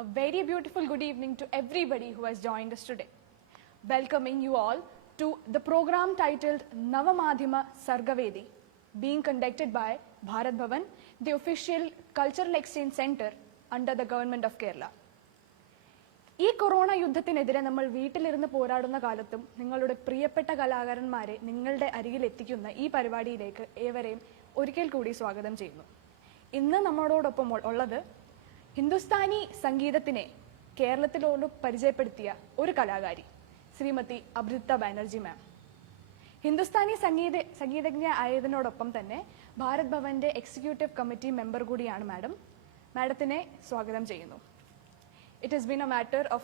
a very beautiful good evening to everybody who has joined us today. Welcoming you all to the program titled Navamadhyama Sargavedi, being conducted by Bharat Bhavan, the official cultural exchange center under the government of Kerala. ഈ corona യുദ്ധത്തിനെതിരെ നമ്മൾ വീട്ടിലിരുന്ന് പോരാടുന്ന കാലത്തും നിങ്ങളുടെ പ്രിയപ്പെട്ട കലാകാരന്മാരെ നിങ്ങളുടെ അരികിൽ എത്തിക്കുന്ന ഈ പരിപാടിയിലേക്ക് ഏവരെയും ഒരിക്കൽ കൂടി സ്വാഗതം ചെയ്യുന്നു. ഇന്ന് നമ്മളോടൊപ്പം ഉള്ളത് ഹിന്ദുസ്ഥാനി സംഗീതത്തിനെ കേരളത്തിലോട് പരിചയപ്പെടുത്തിയ ഒരു കലാകാരി ശ്രീമതി അഭിജിത്ത ബാനർജി മാം. ഹിന്ദുസ്ഥാനി സംഗീതജ്ഞ ആയതിനോടൊപ്പം തന്നെ ഭാരത് ഭവന്റെ എക്സിക്യൂട്ടീവ് കമ്മിറ്റി മെമ്പർ കൂടിയാണ് മാഡം. മാഡത്തിനെ സ്വാഗതം ചെയ്യുന്നു. It has been a matter of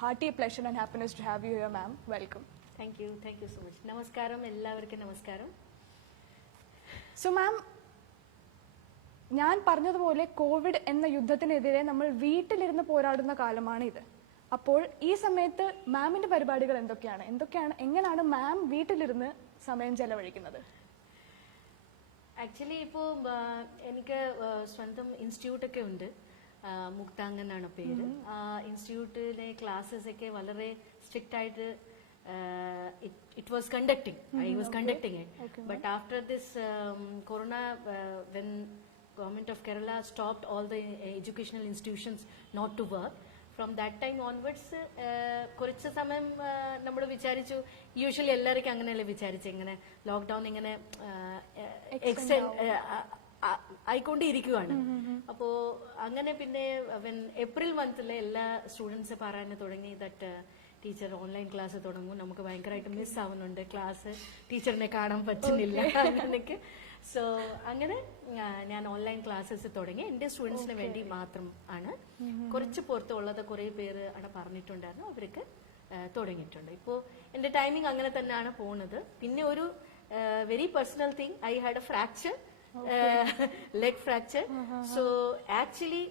hearty pleasure and happiness to have you here, ma'am. Welcome. Thank you so much. Namaskaram, ellavarkkum namaskaram. So, ma'am, ഞാൻ പറഞ്ഞതുപോലെ കോവിഡ് എന്ന യുദ്ധത്തിനെതിരെ നമ്മൾ വീട്ടിലിരുന്ന് പോരാടുന്ന കാലമാണ് ഇത്. അപ്പോൾ ഈ സമയത്ത് മാമിന്റെ പരിപാടികൾ എങ്ങനെയാണ് മാം വീട്ടിലിരുന്ന് സമയം ചെലവഴിക്കുന്നത്? ആക്ച്വലി ഇപ്പോൾ എനിക്ക് സ്വന്തം ഇൻസ്റ്റിറ്റ്യൂട്ട് ഒക്കെ ഉണ്ട്. മുക്താംഗൻ എന്നാണ് പേര്. ആ ഇൻസ്റ്റിറ്റ്യൂട്ടിലെ ക്ലാസ്സസ് ഒക്കെ വളരെ സ്ട്രിക്റ്റ് ആയിട്ട് it was conducting. I was conducting it. But after this corona, when government of Kerala stopped all the educational institutions not to work, from that time onwards കുറച്ച് സമയം നമ്മൾ വിചാരിച്ചു, യൂഷ്വലി എല്ലാവർക്കും അങ്ങനെയല്ലേ വിചാരിച്ചു, ഇങ്ങനെ ലോക്ക്ഡൌൺ ഇങ്ങനെ ആയിക്കൊണ്ടിരിക്കുകയാണ്. അപ്പോ അങ്ങനെ പിന്നെ ഏപ്രിൽ മന്തിലെ എല്ലാ സ്റ്റുഡൻസ് പറയാൻ തുടങ്ങി ദറ്റ് ടീച്ചർ ഓൺലൈൻ ക്ലാസ് തുടങ്ങും, നമുക്ക് ഭയങ്കരമായിട്ട് മിസ് ആവുന്നുണ്ട്, ക്ലാസ് ടീച്ചറിനെ കാണാൻ പറ്റുന്നില്ല അങ്ങനെയൊക്കെ. സോ അങ്ങനെ ഞാൻ ഓൺലൈൻ ക്ലാസ്സസ് തുടങ്ങി. എന്റെ സ്റ്റുഡൻസിന് വേണ്ടി മാത്രം ആണ്. കുറച്ച് പുറത്തുള്ളത് കുറെ പേര് അവിടെ പറഞ്ഞിട്ടുണ്ടായിരുന്നു, അവർക്ക് തുടങ്ങിയിട്ടുണ്ട്. ഇപ്പോ എന്റെ ടൈമിംഗ് അങ്ങനെ തന്നെയാണ് പോകുന്നത്. പിന്നെ ഒരു very personal thing, I had A fracture, leg fracture. So actually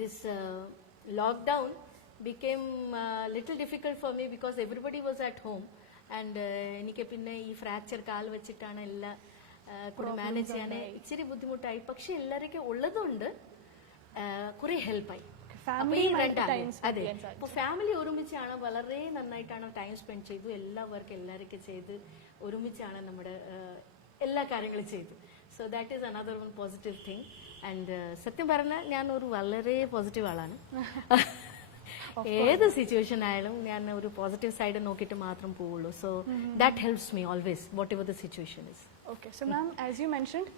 this lockdown became little difficult for me because everybody was at home and എനിക്ക് പിന്നെ ഈ ഫ്രാക്ചർ കാൽ വെച്ചിട്ടാണ് എല്ലാം കൂടെ മാനേജ് ചെയ്യാൻ ഇച്ചിരി ബുദ്ധിമുട്ടായി. പക്ഷെ എല്ലാവർക്കും ഉള്ളതുകൊണ്ട് കുറെ ഹെൽപ്പായി. അതെ, അപ്പൊ ഫാമിലി ഒരുമിച്ചാണ്, വളരെ നന്നായിട്ടാണ് ടൈം സ്പെൻഡ് ചെയ്തു. എല്ലാ വർക്ക് എല്ലാവർക്കും ചെയ്ത് ഒരുമിച്ചാണ് നമ്മുടെ എല്ലാ കാര്യങ്ങളും ചെയ്തു. So that is another one positive thing. And സത്യം പറഞ്ഞാൽ ഞാൻ ഒരു വളരെ പോസിറ്റീവ് ആളാണ്. ഏത് സിറ്റുവേഷൻ ആയാലും ഞാൻ ഒരു പോസിറ്റീവ് സൈഡ് നോക്കിയിട്ട് മാത്രം പോവുള്ളൂ. So that helps me always whatever the situation is. Okay, so ma'am, as you mentioned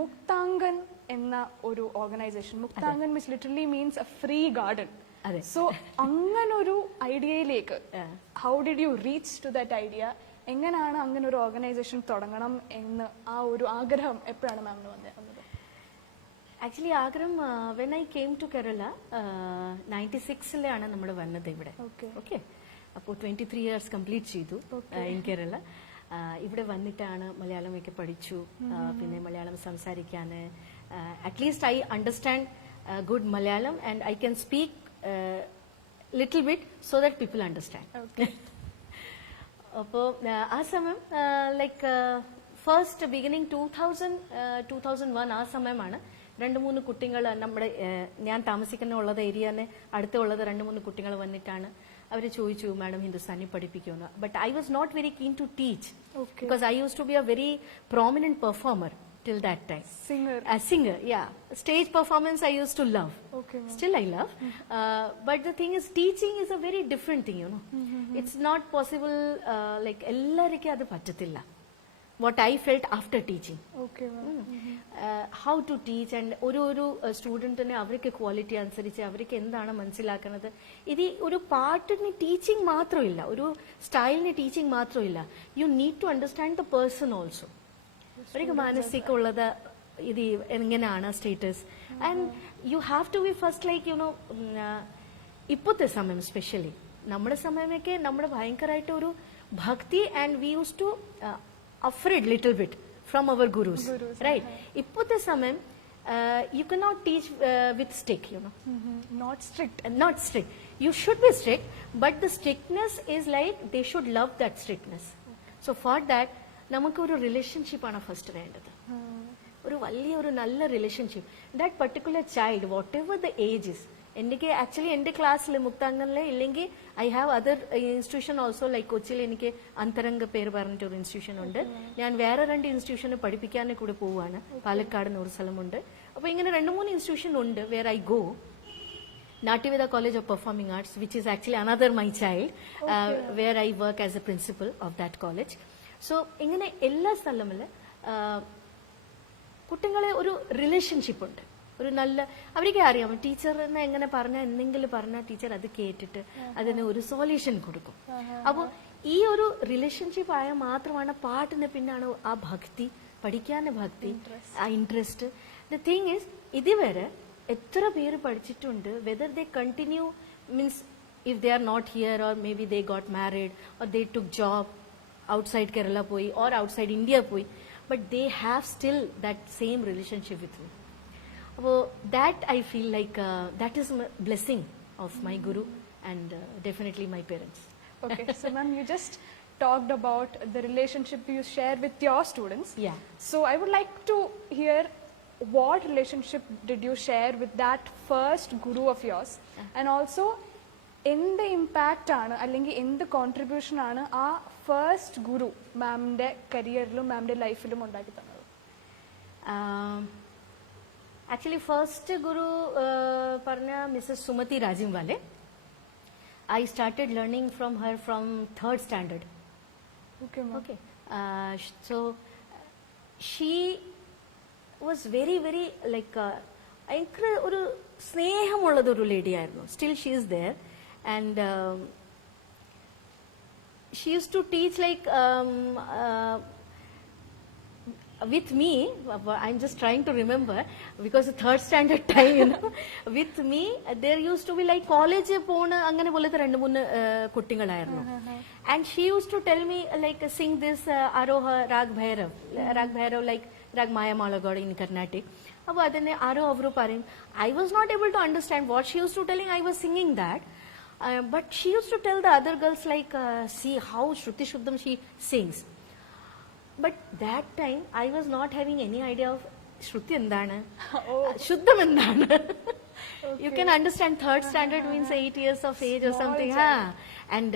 Muktangan എന്ന ഒരു organisation, Muktangan means literally means a free garden. So അങ്ങനൊരു ഐഡിയയിലേക്ക് how did you reach to that idea? എങ്ങനെയാണ് അങ്ങനെ ഒരു organisation തുടങ്ങണം എന്ന് ആ ഒരു ആഗ്രഹം എപ്പോഴാണ് മാമിന് വന്നത്? ആക്ച്വലി ആഗ്രഹം when I came to Kerala 96-ലാണ് നമ്മൾ വന്നത് ഇവിടെ. ഓക്കെ, അപ്പോൾ 23 years കംപ്ലീറ്റ് ചെയ്തു ഇൻ കേരള. ഇവിടെ വന്നിട്ടാണ് മലയാളമൊക്കെ പഠിച്ചു. പിന്നെ മലയാളം സംസാരിക്കാൻ at least I understand good Malayalam and I can speak little bit so that people understand. അപ്പോൾ ആ സമയം ലൈക്ക് ഫസ്റ്റ് ബിഗിനിങ് 2001 ആ സമയമാണ്. 2-3 കുട്ടികൾ നമ്മുടെ ഞാൻ താമസിക്കുന്നുള്ളത് ഏരിയന് അടുത്തുള്ളത് 2-3 കുട്ടികൾ വന്നിട്ടാണ് അവർ ചോദിച്ചു, മാഡം ഹിന്ദുസ്ഥാനി പഠിപ്പിക്കുമെന്ന്. But I was not very keen to teach because I use to be a very prominent performer till that time. Singer, yeah. Stage performance I used to love. Still I love. But the thing is, teaching is a very different thing, you know. It's not possible, like, ellarikku adu pattathilla. What I felt after teaching. How to teach and oru student ne avarke quality ansariche avarke endana manasilakanathu. Idi oru part ni teaching matram illa, oru style ni teaching matram illa. You need to understand the person also. അവർക്ക് മാനസികമുള്ളത് ഇത് എങ്ങനെയാണ് status and you have to be first like you know. ഇപ്പോഴത്തെ സമയം specially നമ്മുടെ സമയമൊക്കെ നമ്മുടെ ഭയങ്കരമായിട്ട് ഒരു ഭക്തി and we use to afraid little bit from our gurus, right? ഇപ്പോഴത്തെ സമയം you can not teach with stick, you know. Not strict. You should be strict, but the strictness is like they should love that strictness. So for that നമുക്ക് ഒരു റിലേഷൻഷിപ്പാണ് first വേണ്ടത്. ഒരു വലിയ ഒരു നല്ല relationship. That particular child what ever the age is എനിക്ക് actually എന്റെ ക്ലാസ്സിൽ മുക്താംഗനിലെ ഇല്ലെങ്കിൽ I have other institution also like കൊച്ചിയിൽ എനിക്ക് അന്തരംഗ പേര് പറഞ്ഞിട്ട് ഒരു ഇൻസ്റ്റിറ്റ്യൂഷൻ ഉണ്ട്. ഞാൻ വേറെ 2 ഇൻസ്റ്റിറ്റ്യൂഷന് പഠിപ്പിക്കാൻ കൂടെ പോവാണ്. പാലക്കാട് ഒരു സ്ഥലമുണ്ട്. അപ്പൊ ഇങ്ങനെ 2-3 ഇൻസ്റ്റിറ്റ്യൂഷൻ ഉണ്ട് where I go. Nativeda College of Performing Arts, which is actually another my child, where I work as a principal of that college. So, ഇങ്ങനെ എല്ലാ സ്ഥലങ്ങളിലും കുട്ടികളെ ഒരു റിലേഷൻഷിപ്പ് ഉണ്ട്. ഒരു നല്ല അവർക്ക് അറിയാം ടീച്ചറിനെ എങ്ങനെ പറഞ്ഞാൽ എന്തെങ്കിലും പറഞ്ഞാൽ ടീച്ചർ അത് കേട്ടിട്ട് അതിന് ഒരു സൊല്യൂഷൻ കൊടുക്കും. അപ്പോൾ ഈ ഒരു റിലേഷൻഷിപ്പ് ആയാൽ മാത്രമാണ് പാട്ടിന് പിന്നാണ് ആ ഭക്തി, പഠിക്കാൻ ഭക്തി, ആ ഇൻട്രസ്റ്റ്. ദ തിങ് ഈസ് ഇതുവരെ എത്ര പേര് പഠിച്ചിട്ടുണ്ട്, whether they continue means if they are not here or may be they got married or they took job outside Kerala പോയി ഓർ ഔട്ട്സൈഡ് ഇന്ത്യ പോയി, but they have still that same relationship with me. അപ്പോൾ that I feel like that is blessing of my guru and definitely my parents. Okay, so ma'am, you just talked about the relationship you share with your students. Yeah. So I would like to hear what relationship did you share with that first guru of yours, and also എന്ത് impact ആണ് അല്ലെങ്കിൽ എന്ത് contribution ആണ് ആ first ഗുരു മാമിന്റെ കരിയറിലും മാമിന്റെ ലൈഫിലും ഉണ്ടാക്കി തന്നത്? ആക്ച്വലി ഫസ്റ്റ് ഗുരു പറഞ്ഞ Mrs Sumati Rajimwale. I started learning from her from 3rd standard. Okay, ma'am. Okay. So she was very, very like ഭയങ്കര ഒരു സ്നേഹമുള്ളതൊരു ലേഡി ആയിരുന്നു. Still she is there, and she used to teach like with me. I'm just trying to remember because the 3rd standard time, you know, with me there used to be like college pona angane polete 2-3 kuttingalayirunnu, and she used to tell me like sing this Aroha Rag Bhairav like Rag Maya Malagad in Carnatic. Appo adane aro avru parayum. I was not able to understand what she used to telling. I was singing that, but she used to tell the other girls like see how Shruti Shuddham she sings. But that time I was not having any idea of Shruti endana, Shuddham endana. You can understand 3rd standard means 8 years of age or something. And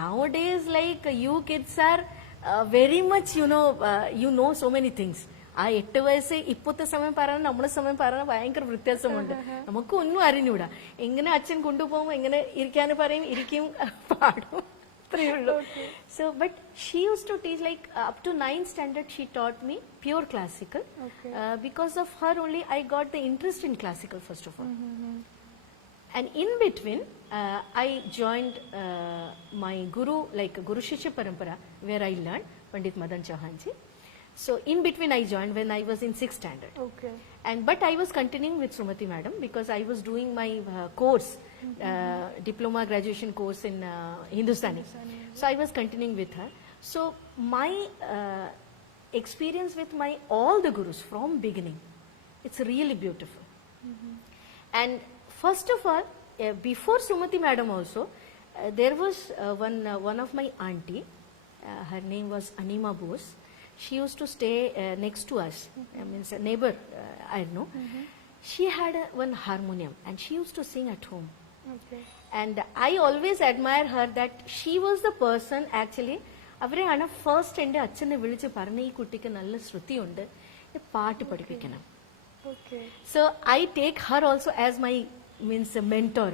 nowadays like you kids are very much, you know so many things. ആ 8 വയസ്സ് ഇപ്പോഴത്തെ സമയം പറയാൻ നമ്മുടെ സമയം പറയാൻ ഭയങ്കര വ്യത്യാസമുണ്ട്. നമുക്ക് ഒന്നും അറിഞ്ഞൂടാ. എങ്ങനെ അച്ഛൻ കൊണ്ടുപോകും, എങ്ങനെ ഇരിക്കാന്ന് പറയും, ഇരിക്കും, പാടും. So, but she used to teach like up to 9th standard. She taught me pure classical. Because of her only I got the interest in classical first of all. And in between, I joined my guru, like Guru Shishya Parampara, where I learned Pandit Madan Chauhan ji. So in between I joined when I was in 6th standard. Okay. But I was continuing with Sumati madam because I was doing my course, diploma graduation course in Hindustani. So I was continuing with her. So my experience with my all the gurus from beginning, it's really beautiful. And first of all, before Sumati madam also, there was one of my auntie. Her name was Anima Bose. She used to stay next to us. I mean, a neighbor, I know. She had one harmonium and she used to sing at home. Okay. And I always admire her that she was the person actually. അവരെ ആണ് first എൻ്റെ അച്ഛനെ വിളിച്ച് പറഞ്ഞ ഈ കുട്ടിക്ക് നല്ല ശ്രുതിയുണ്ട്, പാട്ട് പഠിപ്പിക്കണം. So I take her also as my means a mentor,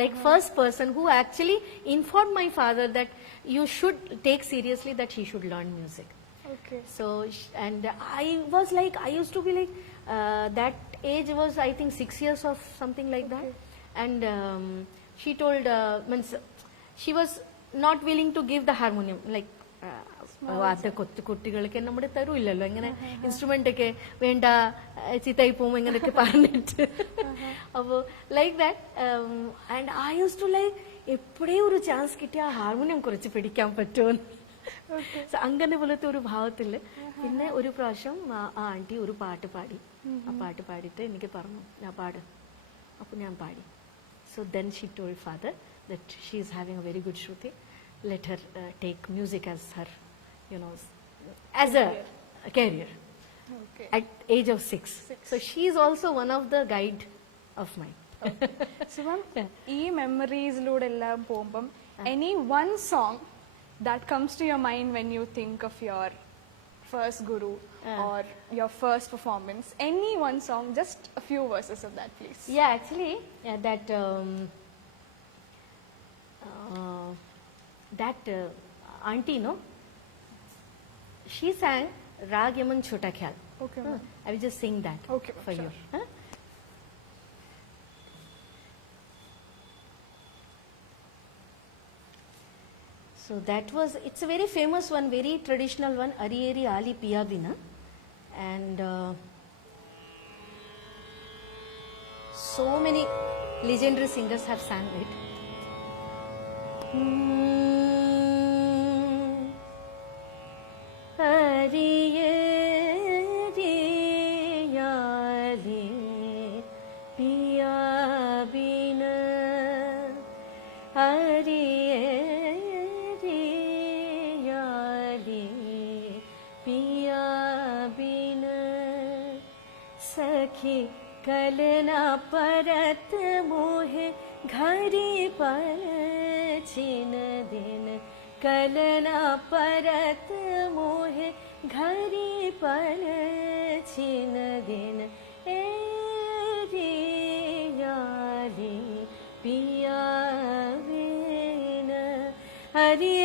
like first person who actually informed my father that you should take seriously that he should learn music. Okay. So and I was like, I used to be like that age was I think 6 years or something like that. And she told means she was not willing to give the harmonium like കുട്ടികൾക്ക് നമ്മുടെ തരൂല്ലല്ലോ ഇങ്ങനെ instrument ഒക്കെ വേണ്ട ചീത്തായി പോകും ഇങ്ങനെയൊക്കെ പറഞ്ഞിട്ട്. അപ്പോൾ like that and I use to like എപ്പോഴേ ഒരു ചാൻസ് കിട്ടിയ ആ ഹാർമോണിയം കുറച്ച് പിടിക്കാൻ പറ്റുമെന്ന്. അങ്ങനെ പോലത്തെ ഒരു ഭാവത്തില് പിന്നെ ഒരു പ്രാവശ്യം ആ ആന്റി ഒരു പാട്ട് പാടി. ആ പാട്ട് പാടിയിട്ട് എനിക്ക് പറഞ്ഞു ഞാൻ പാട്. അപ്പൊ ഞാൻ പാടി. So then she told father that she is having a very good Shruti. Let her take music as her, as a career. Okay. At age of 6. So she is also one of the guide of mine. So ma'am, ഈ മെമ്മറീസിലൂടെല്ലാം പോകുമ്പം any one song that comes to your mind when you think of your first guru or your first performance, any one song, just a few verses of that, please. Yeah, actually, that auntie, no, she sang Rag Yaman Chota Khyal. Okay, ma'am. I will just sing that Okay, for sure. you. Huh? So that was, it's a very famous one, very traditional one, Ariyeri Ali Piya Bina. And so many legendary singers have sang it. Ariyeri Ali Piya Bina, Ariyeri Ali Piya Bina, सखी कलना परत मोहे घरी पर छिन दिन, कलना परत मोहे घरी पर छिन दिन, ए रियाली पिया बिन, हरि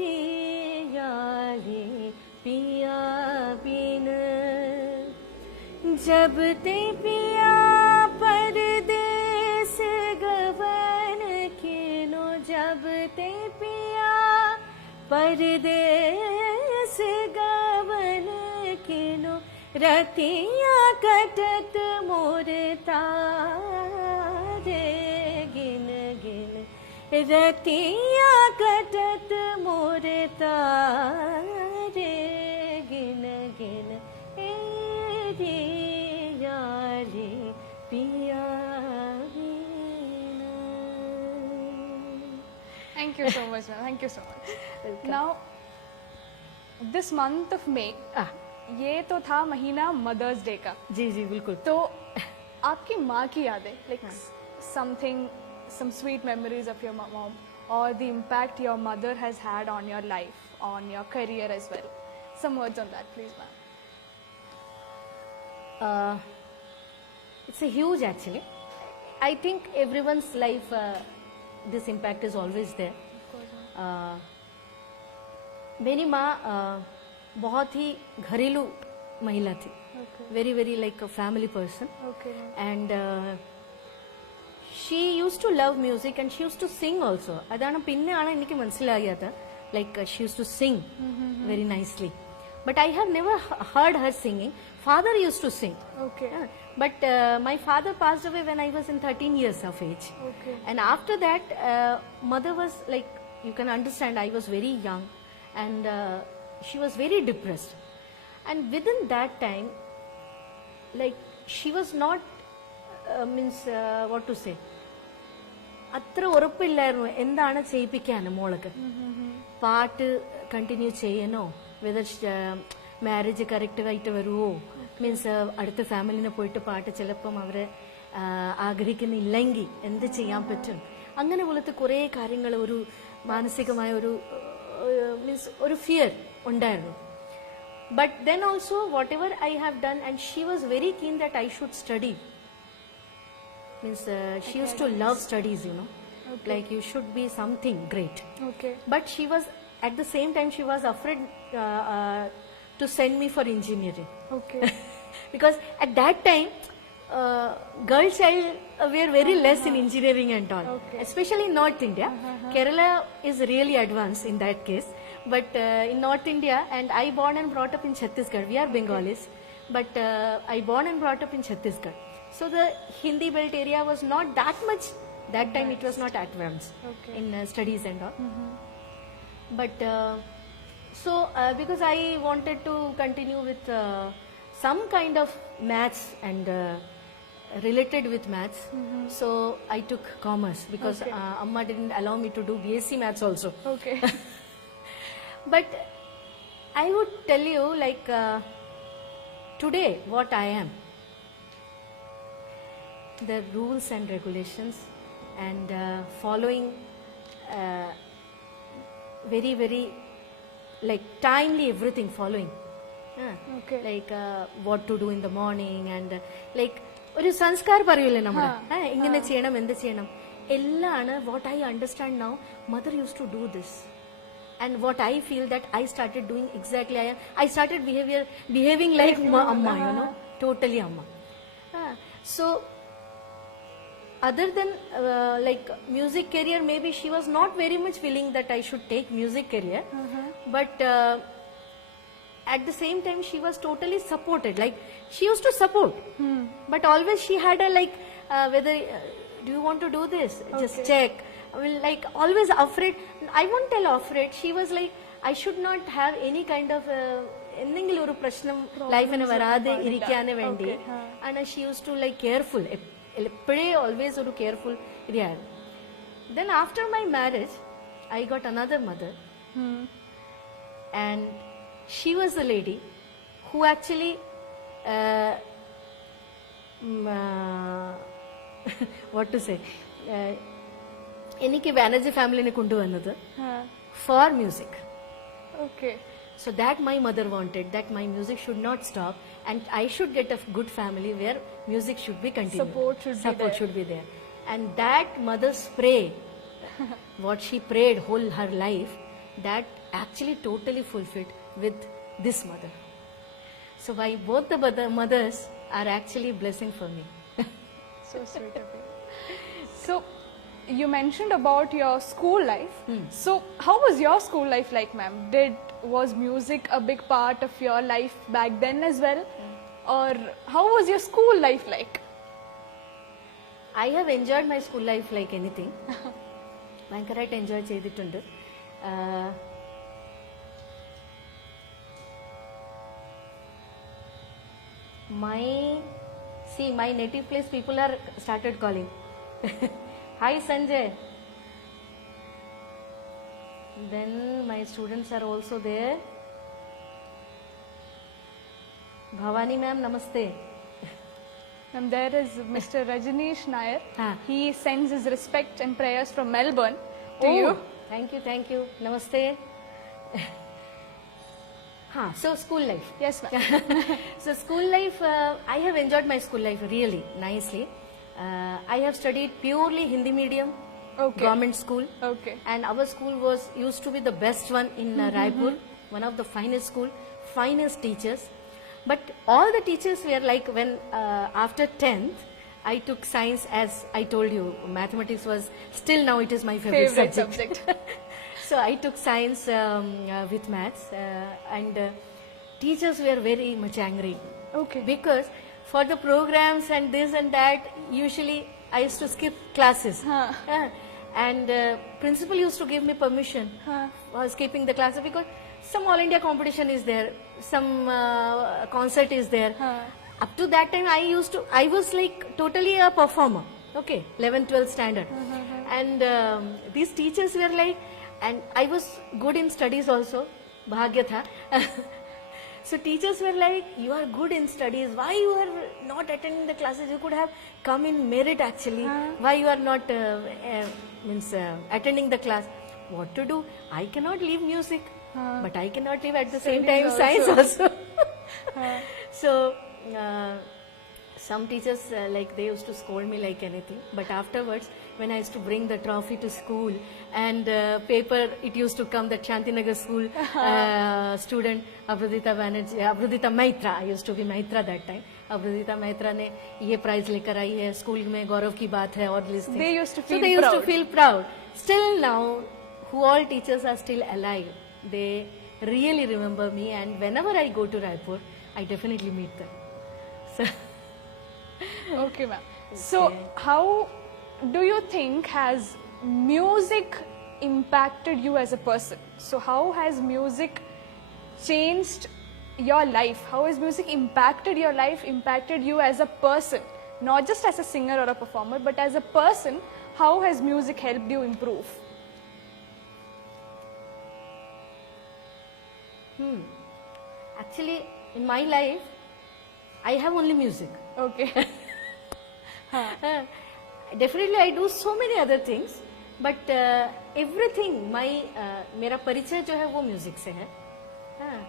रियाली पिया बिन, जब ते पिया परदेस गवन किनो, जब ते पिया परदेस गवन किनो, रतिया कटत मोर तारे गिन गिन, रतिया कटत मोर तारे गिन गिन, रियाली पिया बिना. Thank you so much, ma'am. Thank you so much. Now, this month of May, ये तो था महीना मदर्स डे का. जी जी बिल्कुल. तो आपकी माँ की यादें, like something, some sweet memories of your mom, or the impact your mother has had on your life, on your career as well. Some words on that, please, ma'am. It's a huge, actually. I think everyone's life, this impact is always there. मेरी माँ बहुत ही घरेलू महिला थी. Very, very like a family person. Okay. And she used to love music and she used to sing also. അതാണ് പിന്നെയാണ് എനിക്ക് മനസ്സിലായത്. Like she used to sing very nicely. But I have never heard her singing. Father used to sing. Okay. But my father passed away when I was in 13 years of age. Okay. And after that, mother was like, you can understand, I was very young and she was very depressed. And within that time, like she was not, what to say, അത്ര ഉറപ്പില്ലായിരുന്നു എന്താണ് ചെയ്യിപ്പിക്കാൻ മോൾക്ക്. പാട്ട് continue ചെയ്യണോ, whether marriage കറക്റ്റായിട്ട് വരുമോ, means അടുത്ത ഫാമിലിനെ പോയിട്ട് പാട്ട് ചിലപ്പം അവരെ ആഗ്രഹിക്കുന്നില്ലെങ്കിൽ എന്ത് ചെയ്യാൻ പറ്റും, അങ്ങനെ പോലത്തെ കുറേ കാര്യങ്ങൾ, ഒരു മാനസികമായ ഒരു മീൻസ് ഒരു ഫിയർ ഉണ്ടായിരുന്നു. But then also whatever I have done, and she was very keen that I should study. Means she used to love studies, you know. Okay. Like you should be something great. Okay. But she was, at the same time, she was afraid to send me for engineering. Okay. Because at that time, girl child were very less in engineering and all. Okay. Especially in North India. Kerala is really advanced in that case. But in North India, and I born and brought up in Chhattisgarh. We are Bengalis. But I born and brought up in Chhattisgarh. So the Hindi belt area was not that much. That time it was not advanced in studies and all. But so because I wanted to continue with some kind of maths and related with maths, so I took commerce because Amma didn't allow me to do BSc maths also. Okay. But I would tell you, like today what I am. the rules and regulations, and following very, very like timely everything following. Okay. Like what to do in the morning and like ഒരു സംസ്കാരം പറയൂലേ നമ്മൾ ഇങ്ങനെ ചെയ്യണം എന്ത് ചെയ്യണം എല്ലാമാണ് what I understand now. Mother used to do this, and what I feel that I started doing exactly. I started behaving like amma, you know, totally amma. So other than like music career, maybe she was not very much willing that I should take music career, but at the same time she was totally supported. Like she used to support, but always she had a like whether do you want to do this, just check. I mean, like always afraid. I won't tell afraid. She was like I should not have any kind of എന്തെങ്കിലും ഒരു പ്രശ്നം ലൈഫിന് വരാതെ ഇരിക്കാന് വേണ്ടി. And she used to like careful, എപ്പോഴേ always ഒരു careful ഇതായിരുന്നു. Then after my marriage I got another mother, and she was the lady who actually what to say, എനിക്ക് ബാനർജി ഫാമിലിനെ കൊണ്ടുവന്നത് for music. Okay. So that my mother wanted that my music should not stop, and I should get a good family where music should be continued. Support should be there. And that mother's prayer, what she prayed whole her life, that actually totally fulfilled with this mother. So why both the mothers are actually blessing for me. So sweet of you. So you mentioned about your school life. So how was your school life like, ma'am? Was music a big part of your life back then as well? Or how was your school life like? I have enjoyed my school life like anything. ഭയങ്കരമായിട്ട് enjoy ചെയ്തിട്ടുണ്ട്. My native place people are started calling. Hi Sanjay. Then my students are also there. Bhavani ma'am, namaste. And there is Mr. Rajneesh Nair. He sends his respect and prayers from Melbourne to you. Thank you. Namaste. So school life. Yes, ma'am. So school life, I have enjoyed my school life really nicely. I have studied purely Hindi medium, government school. Okay. And our school used to be the best one in Raipur, one of the finest school, finest teachers. But all the teachers were like when after 10th, I took science. As I told you, mathematics was still now it is my favorite subject. So I took science with maths, and teachers were very much angry. Okay. Because for the programs and this and that, usually I used to skip classes. And principal used to give me permission for skipping the classes because some All India competition is there, some concert is there. Up to that time I was like totally a performer. Okay, 11th, 12th standard. And these teachers were like, and I was good in studies also, bhagya tha. So teachers were like, you are good in studies, why you are not attending the classes? You could have come in merit actually. Why you are not attending the class? What to do? I cannot leave music, but I cannot leave at the same time science also. So some teachers like they used to scold me like anything, but afterwards when I used to bring the trophy to school and paper, it used to come that Shantinagar school student Abradita Maitra, I used to be Maitra that time. Abradita Maitra ne ye prize lekar aayi hai, school mein gaurav ki baat hai, all these things. They used to feel so they used to feel proud. Still now, who all teachers are still alive, they really remember me, and whenever I go to Raipur, I definitely meet them. So okay, ma'am. So how do you think has music impacted you as a person? So how has music changed your life? How has music impacted your life, impacted you as a person? Not just as a singer or a performer, but as a person, how has music helped you improve? Actually, in my life, I have only music. Okay. Definitely I do so many other things, but everything मेरा परिचय जो है वो music से है. हाँ,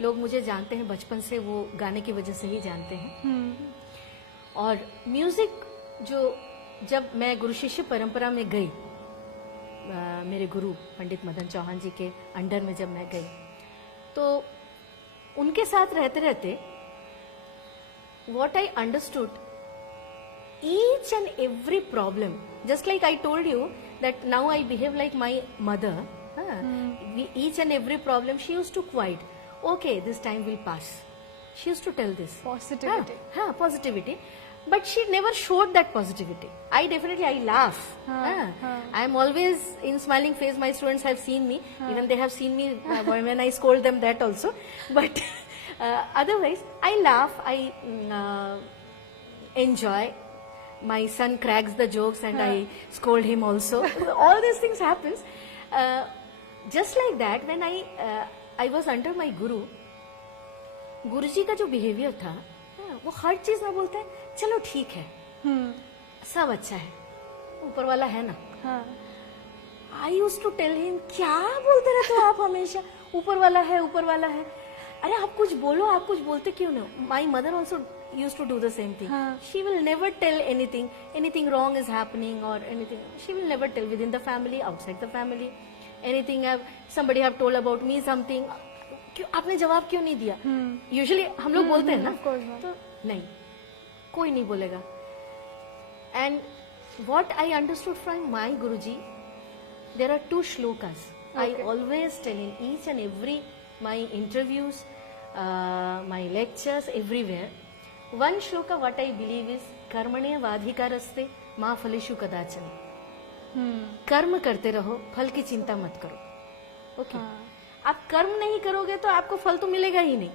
लोग मुझे जानते हैं बचपन से, वो गाने की वजह से ही जानते हैं. और म्यूजिक जब मैं गुरु शिष्य परंपरा में गई, मेरे गुरु पंडित मदन चौहान जी के अंडर में जब मैं गई, तो उनके साथ रहते रहते what I understood, each and every problem, just like I told you that now I behave like my mother, each and every problem she used to quiet. Okay, this time will pass. She used to tell this. Positivity. Positivity. But she never showed that positivity. I laugh. I am always in smiling face. My students have seen me. Even they have seen me when I scold them that also. But otherwise, I laugh. I enjoy. My son cracks the jokes and I scold him also. All these things happens. Just like that, when I was under my guru, गुरुजी का जो behaviour था, वो हर चीज में बोलता है चलो ठीक है, सब अच्छा है, ऊपर वाला है ना. I used to tell him, क्या बोलते रहते हो आप हमेशा, ऊपर वाला है, ऊपर वाला है. अरे आप कुछ बोलो, आप कुछ बोलते क्यों नहीं. My mother also used to do the same thing. She will never tell anything wrong is happening or anything. She will never tell within the family, outside the family. Anything somebody have told about me something, क्यों आपने जवाब क्यों नहीं दिया. Usually हम लोग बोलते हैं ना, तो नहीं, कोई नहीं बोलेगा. And what I understood from my guruji, there are 2 shlokas. I always tell in each and every my interviews, my lectures, everywhere. One shloka what I believe is कर्मण्य वाधिकारस्ते मां फलेषु कदाचन. कर्म करते रहो, फल की चिंता मत करो. ओके, आप कर्म नहीं करोगे तो आपको फल तो मिलेगा ही नहीं.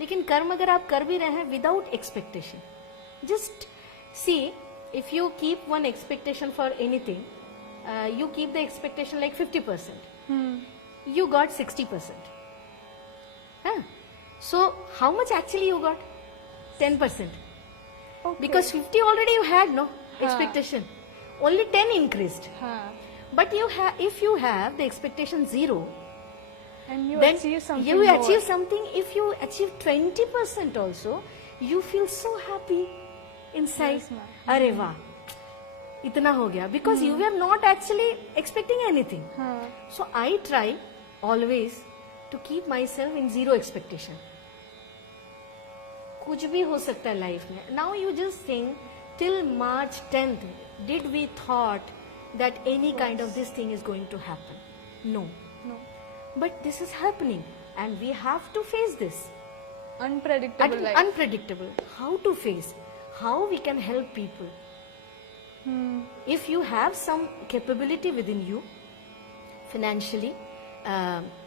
लेकिन कर्म अगर आप कर भी रहे हैं without expectation, just see, if you keep one expectation for anything, you keep the expectation like 50%. You got 60%. So how much actually you got? 10%. Okay. Because 50 already you had no expectation. Only 10 increased. But if you have the expectation 0, and you then achieve something you more. achieve something. If you achieve 20% also, you feel so happy inside. Yes, अरे वाह, इतना हो गया. Because you were not actually expecting anything. So I try always to keep myself in 0 expectation. कुछ भी हो सकता है लाइफ में. Now you just think, till March 10th, did we thought that any kind of this thing is going to happen? No. But this is happening and we have to face this. Unpredictable life. Unpredictable. How to face? How we can help people? If you have some capability within you, financially,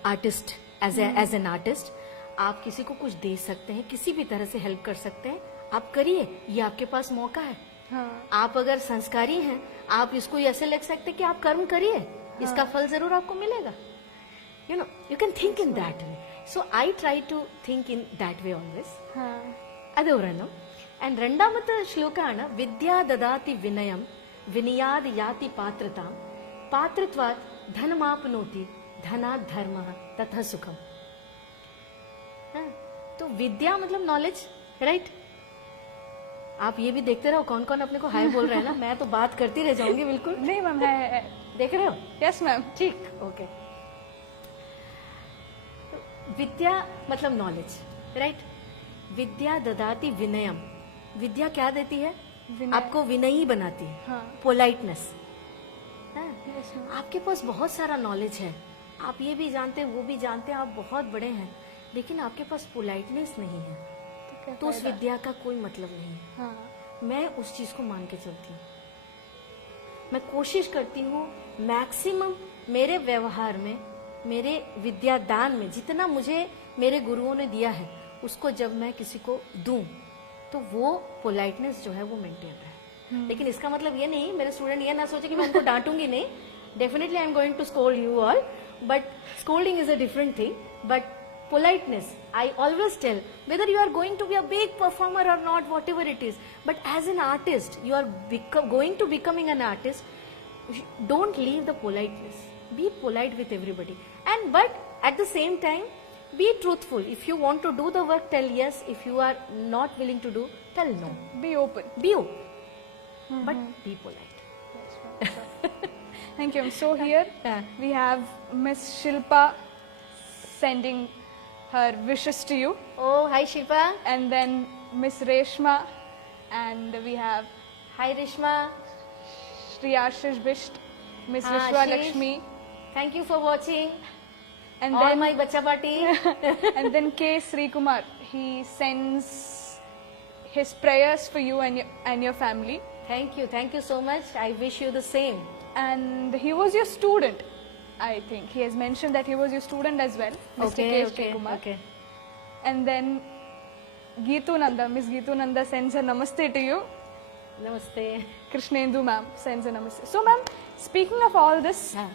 artist, as an artist, आप किसी को कुछ दे सकते हैं, किसी भी तरह से हेल्प कर सकते हैं, आप करिए. ये आपके पास मौका है. आप अगर संस्कारी हैं, आप इसको ऐसे लग सकते हैं कि आप कर्म करिए, इसका फल जरूर आपको मिलेगा. You know, you can think in that way. So I try to think in that way always. അത് ഒരെണ്ണം. And രണ്ടാമത്തെ ശ്ലോകമാണ് വിദ്യാ ദദാതി വിനയം വിനയാദ് യാതി പാത്രതാം പാത്രത്വാത് धनमापनोति धनात् धर्मः तथा सुखम. तो विद्या मतलब नॉलेज, राइट. आप ये भी देखते रहो कौन कौन अपने को हाय बोल रहा है ना. मैं तो बात करती रह जाऊंगी. बिल्कुल नहीं मैम, है. देख रहे हो? Yes ma'am. ठीक, ओके. विद्या मतलब नॉलेज, राइट. विद्या ददाति विनयम. विद्या क्या देती है? आपको विनयी बनाती है. पोलाइटनेस. आपके पास बहुत सारा नॉलेज है, आप ये भी जानते हैं, वो भी जानते हैं, आप बहुत बड़े हैं, लेकिन आपके पास पोलाइटनेस नहीं है, तो उस विद्या का कोई मतलब नहीं है. मैं उस चीज को मान के चलती हूँ. मैं कोशिश करती हूँ मैक्सिमम मेरे व्यवहार में, मेरे विद्यादान में जितना मुझे मेरे गुरुओं ने दिया है, उसको जब मैं किसी को दूं तो वो पोलाइटनेस जो है वो मेंटेन रहे. लेकिन इसका मतलब ये नहीं, मेरे स्टूडेंट ये ना सोचे कि मैं उनको डांटूंगी नहीं. Definitely I am going to scold you all, but scolding is a different thing. But politeness. I always tell, whether you are going to be a big performer or not, whatever it is, but as an artist, you are going to becoming an artist, don't leave the politeness. Be polite with everybody. And but at the same time, be truthful. If you want to do the work, tell yes. If you are not willing to do, tell no. Be open. Be open. But be polite. Yes, sure. Thank you. So here Yeah. we have Miss Shilpa sending her wishes to you, Oh, hi Shilpa. and then Miss Reshma, and we have Hi Rishma. Shri Ashish Bisht, Miss Ah, Vishwa Ashish. Lakshmi, Thank you for watching. and All then my bacha party. and then K. Sri Kumar. He sends his prayers for you and your family. Thank you so much. I wish you the same. And he was your student, I think. He has mentioned that he was your student as well, Mr. K. Sri Kumar. Okay. And then Geetu Nanda, Miss Geetu Nanda sends a namaste to you. Namaste. Krishnendu ma'am sends a namaste. So ma'am, speaking of all this, Yeah.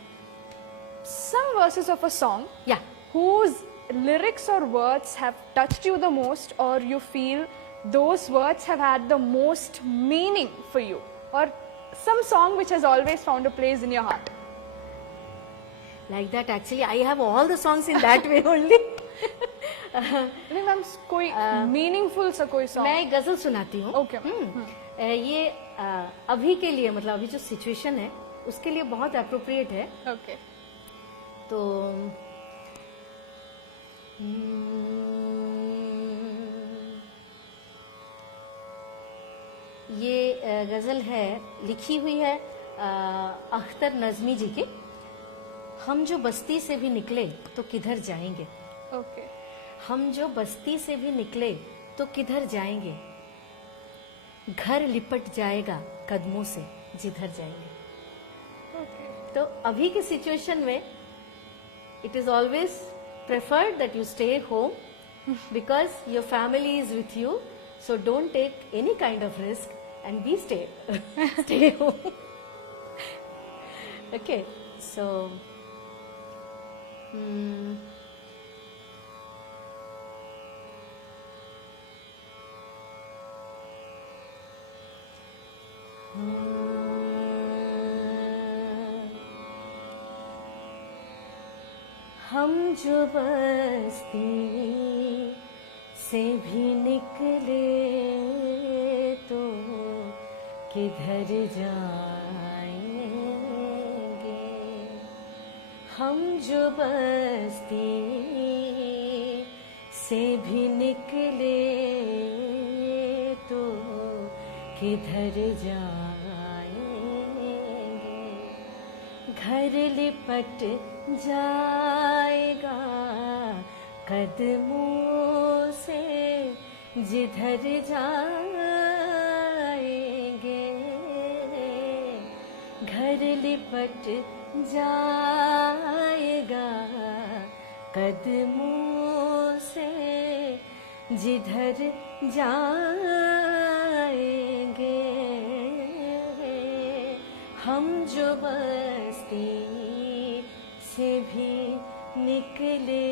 some verses of a song Yeah. whose lyrics or words have touched you the most, or you feel those words have had the most meaning for you, or some song which has always found a place in your heart. Like that, actually, I have all the songs in that way only. नहीं ma'am कोई meaningful सा कोई song मैं एक गजल सुनाती हूँ. Okay ये अभी के लिए, मतलब अभी जो सिचुएशन है उसके लिए बहुत अप्रोप्रिएट है. ओके तो ये गजल है, लिखी हुई है अख्तर नजमी जी की. हम जो बस्ती से भी निकले तो किधर जाएंगे, ओके हम जो बस्ती से भी निकले तो किधर जाएंगे, घर लिपट जाएगा कदमों से जिधर जाएंगे. ओके तो अभी की सिचुएशन में it is always preferred that you stay home because your family is with you, so don't take any kind of risk and stay home. Okay, so हम जो बस्ती से भी निकले तो किधर जाएंगे, हम जो बस्ती से भी निकले तो किधर जाएंगे, घर लिपट जाएगा कदमों से जिधर जाएंगे, घर लिपट जाएगा कदमों से जिधर जाएंगे, हम जो बस्ती से भी निकले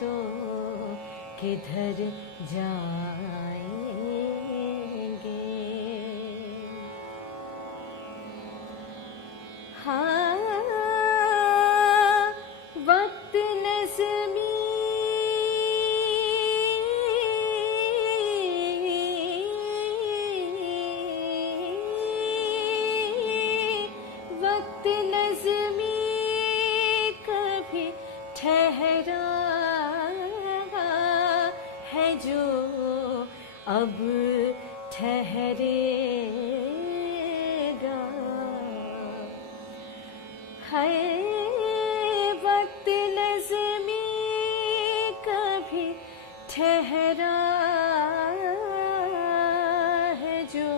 तो किधर जाएंगे. हाँ, वक्त नज़्मी वक्त नज़्मी कभी ठहरा है जो अब ठहरेगा, है वक्त नज़्मी कभी ठहरा है जो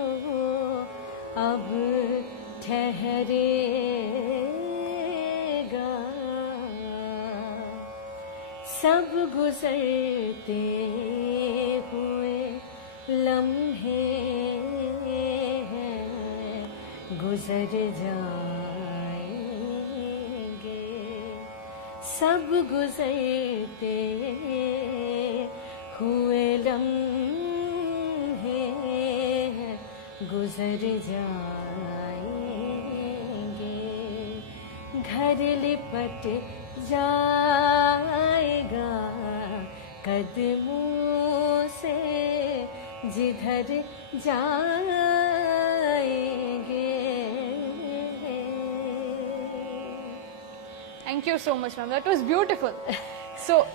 अब ठहरेगा, सब गुजरते हुए लम्हे हैं, गुजर जाएंगे, सब गुजरते हुए लम्हे गुजर जाएंगे, घर लिपट जाएगा कदमों से जिधर जाएंगे। Thank you so much, ma'am. That was beautiful. So,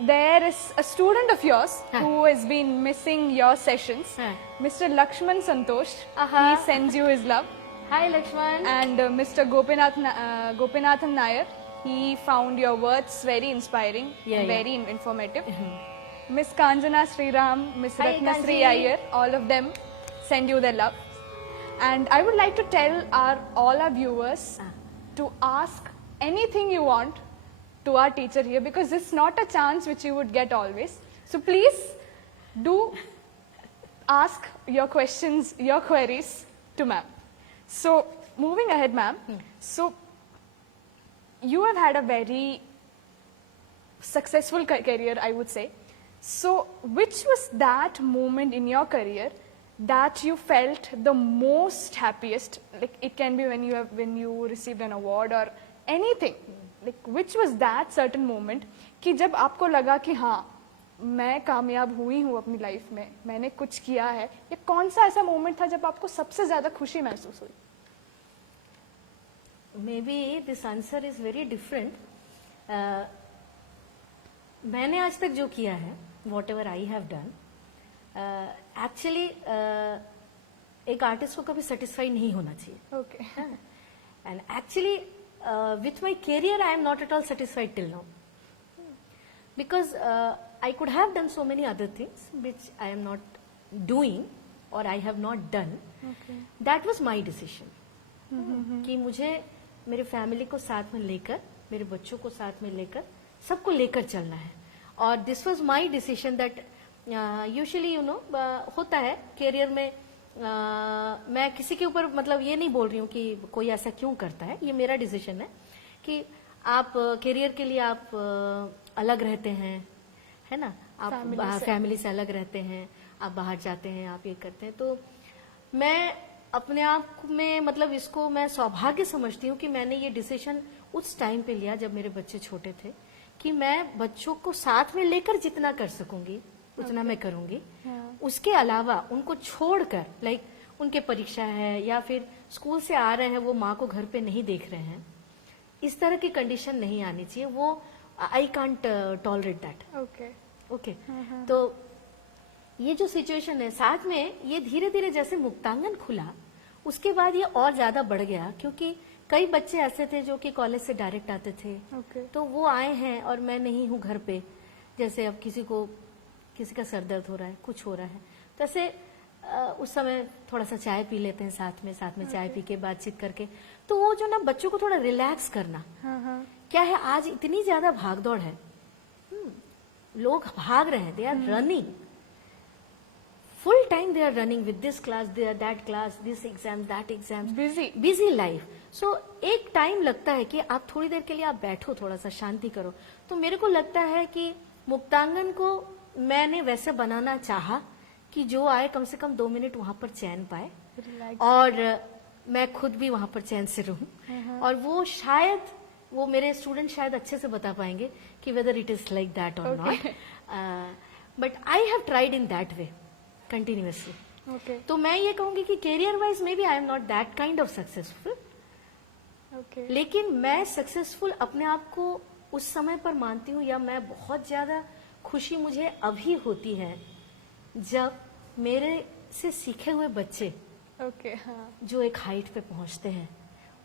there is a student of yours who has been missing your sessions, Mr. Lakshman Santosh. He sends you his love. Hi Lakshman. And Mr. Gopinathan Nair, he found your words very inspiring, very informative. Miss Kanjana Sriram, Miss Hi, Ratnasri Kanji. Iyer, all of them send you their love. And I would like to tell all our viewers to ask anything you want to our teacher here, because this is not a chance which you would get always. So please do ask your questions, your queries to ma'am. So moving ahead, ma'am. So you have had a very successful career, I would say. So which was that moment in your career that you felt the most happiest? Like it can be when you received an award or anything. Like which was that certain moment कि जब आपको लगा कि हाँ मैं कामयाब हुई हूँ अपनी लाइफ में, मैंने कुछ किया है, या कौन सा ऐसा मोमेंट था जब आपको सबसे ज्यादा खुशी महसूस हुई? Maybe this answer is very different. मैंने आज तक जो किया है, whatever I have done, actually एक आर्टिस्ट को कभी सेटिस्फाई नहीं होना चाहिए. Okay. And actually with my career I am not at all satisfied till now, because I could have done so many other things which I am not doing or I have not done. Okay. That was my decision. कि मुझे मेरे family को साथ में लेकर, मेरे बच्चों को साथ में लेकर, सबको लेकर चलना है. और this was my decision that usually you know होता है करियर में. मैं किसी के ऊपर मतलब ये नहीं बोल रही हूँ कि कोई ऐसा क्यों करता है, ये मेरा डिसीजन है कि आप करियर के लिए आप अलग रहते हैं, है ना, आप फैमिली से अलग रहते हैं, आप बाहर जाते हैं, आप ये करते हैं. तो मैं अपने आप में मतलब इसको मैं सौभाग्य समझती हूँ कि मैंने ये डिसीजन उस टाइम पे लिया जब मेरे बच्चे छोटे थे, कि मैं बच्चों को साथ में लेकर जितना कर सकूंगी उतना मैं करूंगी. उसके अलावा उनको छोड़कर, लाइक उनके परीक्षा है या फिर स्कूल से आ रहे हैं वो माँ को घर पे नहीं देख रहे हैं, इस तरह की कंडीशन नहीं आनी चाहिए. वो I can't tolerate that. Okay. तो ये जो सिचुएशन है, साथ में ये धीरे धीरे जैसे मुक्तांगन खुला उसके बाद ये और ज्यादा बढ़ गया, क्योंकि कई बच्चे ऐसे थे जो कि कॉलेज से डायरेक्ट आते थे. तो वो आए हैं और मैं नहीं हूँ घर पे. जैसे अब किसी का सर दर्द हो रहा है, कुछ हो रहा है, तो ऐसे उस समय थोड़ा सा चाय पी लेते हैं साथ में चाय पी के बातचीत करके. तो वो जो ना बच्चों को थोड़ा रिलैक्स करना, क्या है आज इतनी ज्यादा भागदौड़ है, लोग भाग रहे हैं, they are running full time, they are running with this class, that class, this exam, that exam, busy life. So एक टाइम लगता है कि आप थोड़ी देर के लिए आप बैठो, थोड़ा सा शांति करो. तो मेरे को लगता है कि मुक्तांगन को मैंने वैसे बनाना चाहा कि जो आए कम से कम 2 मिनट वहां पर चैन पाए और मैं खुद भी वहां पर चैन से रहूं. और वो शायद वो मेरे स्टूडेंट शायद अच्छे से बता पाएंगे कि whether it is like that और not, but I have tried in that way continuously. तो मैं ये कहूंगी कि career wise may be I am not that kind of successful, लेकिन मैं सक्सेसफुल अपने आप को उस समय पर मानती हूँ, या मैं बहुत ज्यादा खुशी मुझे अभी होती है जब मेरे से सीखे हुए बच्चे जो एक हाइट पे पहुंचते हैं,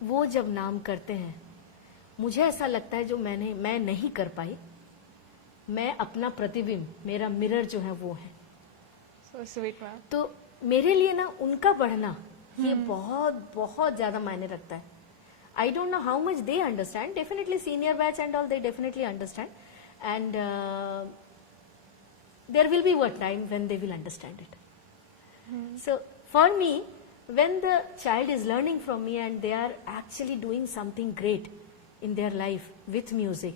वो जब नाम करते हैं, मुझे ऐसा लगता है जो मैं नहीं कर पाई, मैं अपना प्रतिबिंब, मेरा मिरर जो है वो है. So sweet, ma'am. तो मेरे लिए ना उनका बढ़ना ये बहुत बहुत ज्यादा मायने रखता है. I don't know how much they understand, definitely senior batch and all they definitely understand, and there will be one time when they will understand it. So for me, when the child is learning from me and they are actually doing something great, in their life with music.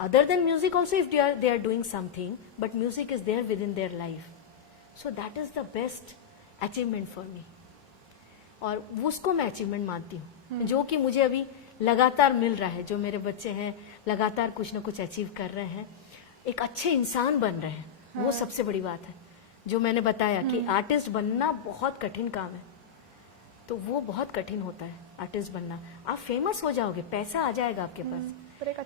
Other than music also, if they are doing something, but music is there within their life. So that is the best achievement for me. और उसको मैं achievement मानती हूँ, जो कि मुझे अभी लगातार मिल रहा है. जो मेरे बच्चे हैं लगातार कुछ ना कुछ अचीव कर रहे हैं, एक अच्छे इंसान बन रहे हैं, वो सबसे बड़ी बात है. जो मैंने बताया कि आर्टिस्ट बनना बहुत कठिन काम है, तो वो बहुत कठिन होता है आर्टिस्ट बनना. आप फेमस हो जाओगे, पैसा आ जाएगा आपके पास,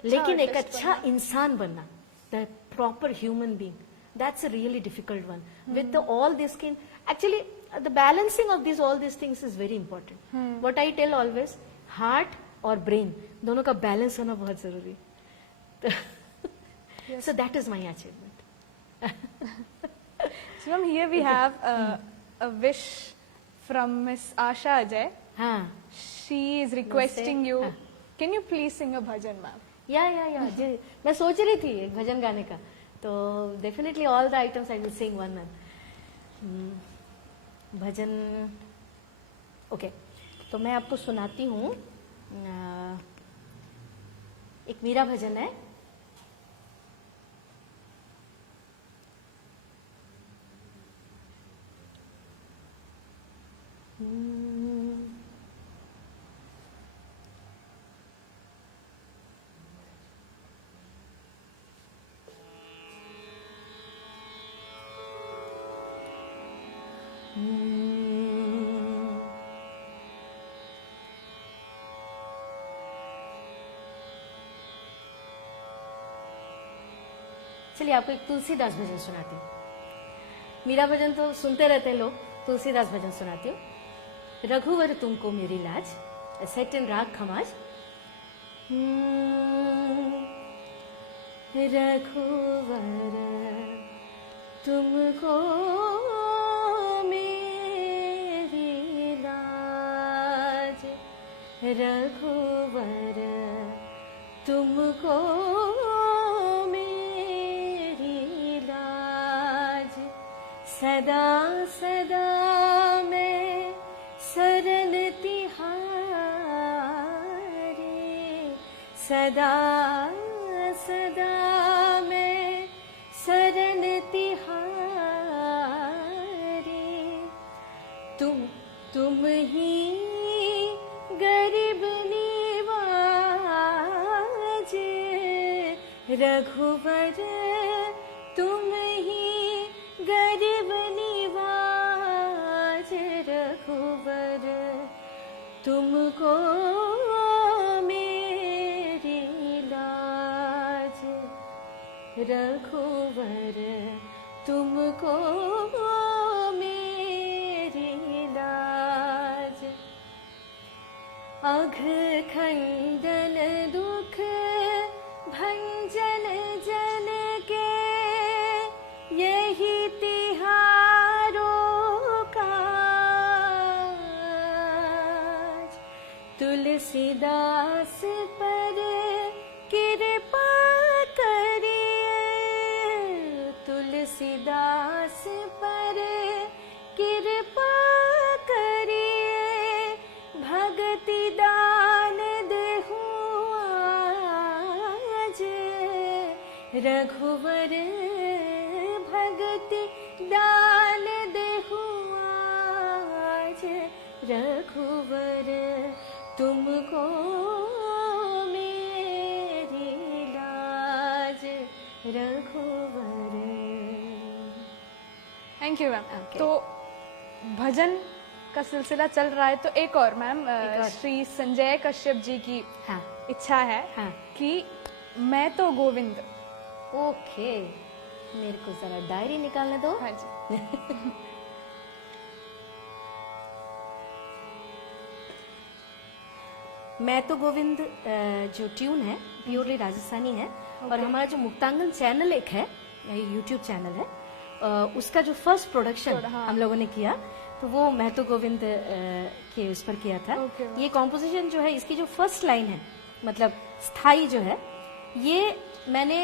लेकिन एक अच्छा इंसान बनना, the proper human being, that's a really difficult one. With all this can actually the balancing of this all this things is very important. What I tell always, heart और ब्रेन दोनों का बैलेंस होना बहुत जरूरी है. So that is my achievement. Shivam, here we have a wish from Miss Asha Ajay. हाँ, She is requesting you. Can you please sing a bhajan, ma'am? या जी, मैं सोच रही थी एक भजन गाने का, तो definitely all the items I will sing one bhajan. Okay, तो मैं आपको सुनाती हूँ. एक मीरा भजन है. चलिए आपको एक तुलसीदास भजन सुनाती हूँ. मीरा भजन तो सुनते रहते हैं लोग, तुलसीदास भजन सुनाती हूँ. रघुवर तुमको मेरी लाज, सेट इन राग खमाज. रघुवर तुमको मेरी लाज, रघुवर तुमको मेरी लाज. सदा सदा मैं शरण तिहारी, सदा सदा मैं शरण तिहारी. तुम ही गरीब निवाज, रघुवर तुम ही गरीब निवाज. रघुवर तुमको मेरी लाज, रघुवर तुमको मेरी लाज. अघ खंडन दुख भंजन जन के, यही तिहारों काज. तुलसीदास पर कृपा करिए, तुलसीदास पर कृपा करिए. भक्ति दान देहूं आज, रघुवर भक्ति दान देहूं आज. रघुवर तुमको मेरी लाज, रघुवर. Thank you ma'am. Okay. तो भजन का सिलसिला चल रहा है, तो एक और मैम, श्री संजय कश्यप जी की हाँ, इच्छा है हाँ. कि मैं तो गोविंद. ओके, मेरे को जरा डायरी निकालने दो. हाँ जी. मैं तो गोविंद जो ट्यून है प्योरली राजस्थानी है. और हमारा जो मुक्तांगन चैनल एक है, यूट्यूब चैनल है, उसका जो फर्स्ट प्रोडक्शन हम लोगों ने किया, तो वो मैं तो गोविंद के उस पर किया था. ये कॉम्पोजिशन जो है, इसकी जो फर्स्ट लाइन है, मतलब स्थाई जो है, ये मैंने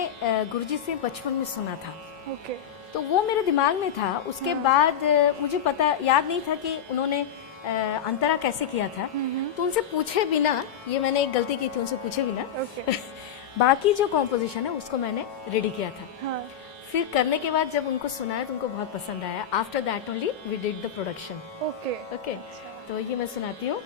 गुरुजी से बचपन में सुना था. ओके. तो वो मेरे दिमाग में था. उसके बाद मुझे पता याद नहीं था कि उन्होंने अंतरा कैसे किया था, तो उनसे पूछे बिना, ये मैंने एक गलती की थी, उनसे पूछे बिना Okay. बाकी जो कॉम्पोजिशन है उसको मैंने रेडी किया था। हाँ. फिर करने के बाद जब उनको सुनाया तो उनको बहुत पसंद आया। After that only we did the production. Okay. Okay, तो ये मैं सुनाती हूँ।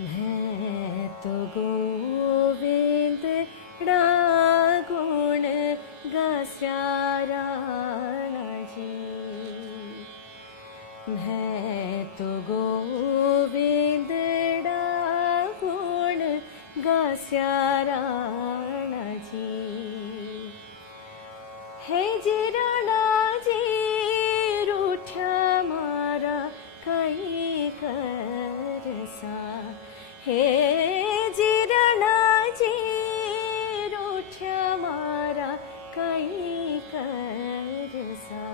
मैं तो गोविंद गुण गास्यारा जी, मैं तो गोविंद गुण गास्यारा जी, हे जी राणा जी रूठा मारा कई करसा, हे जी राणा जी रूठा मारा कई करसा,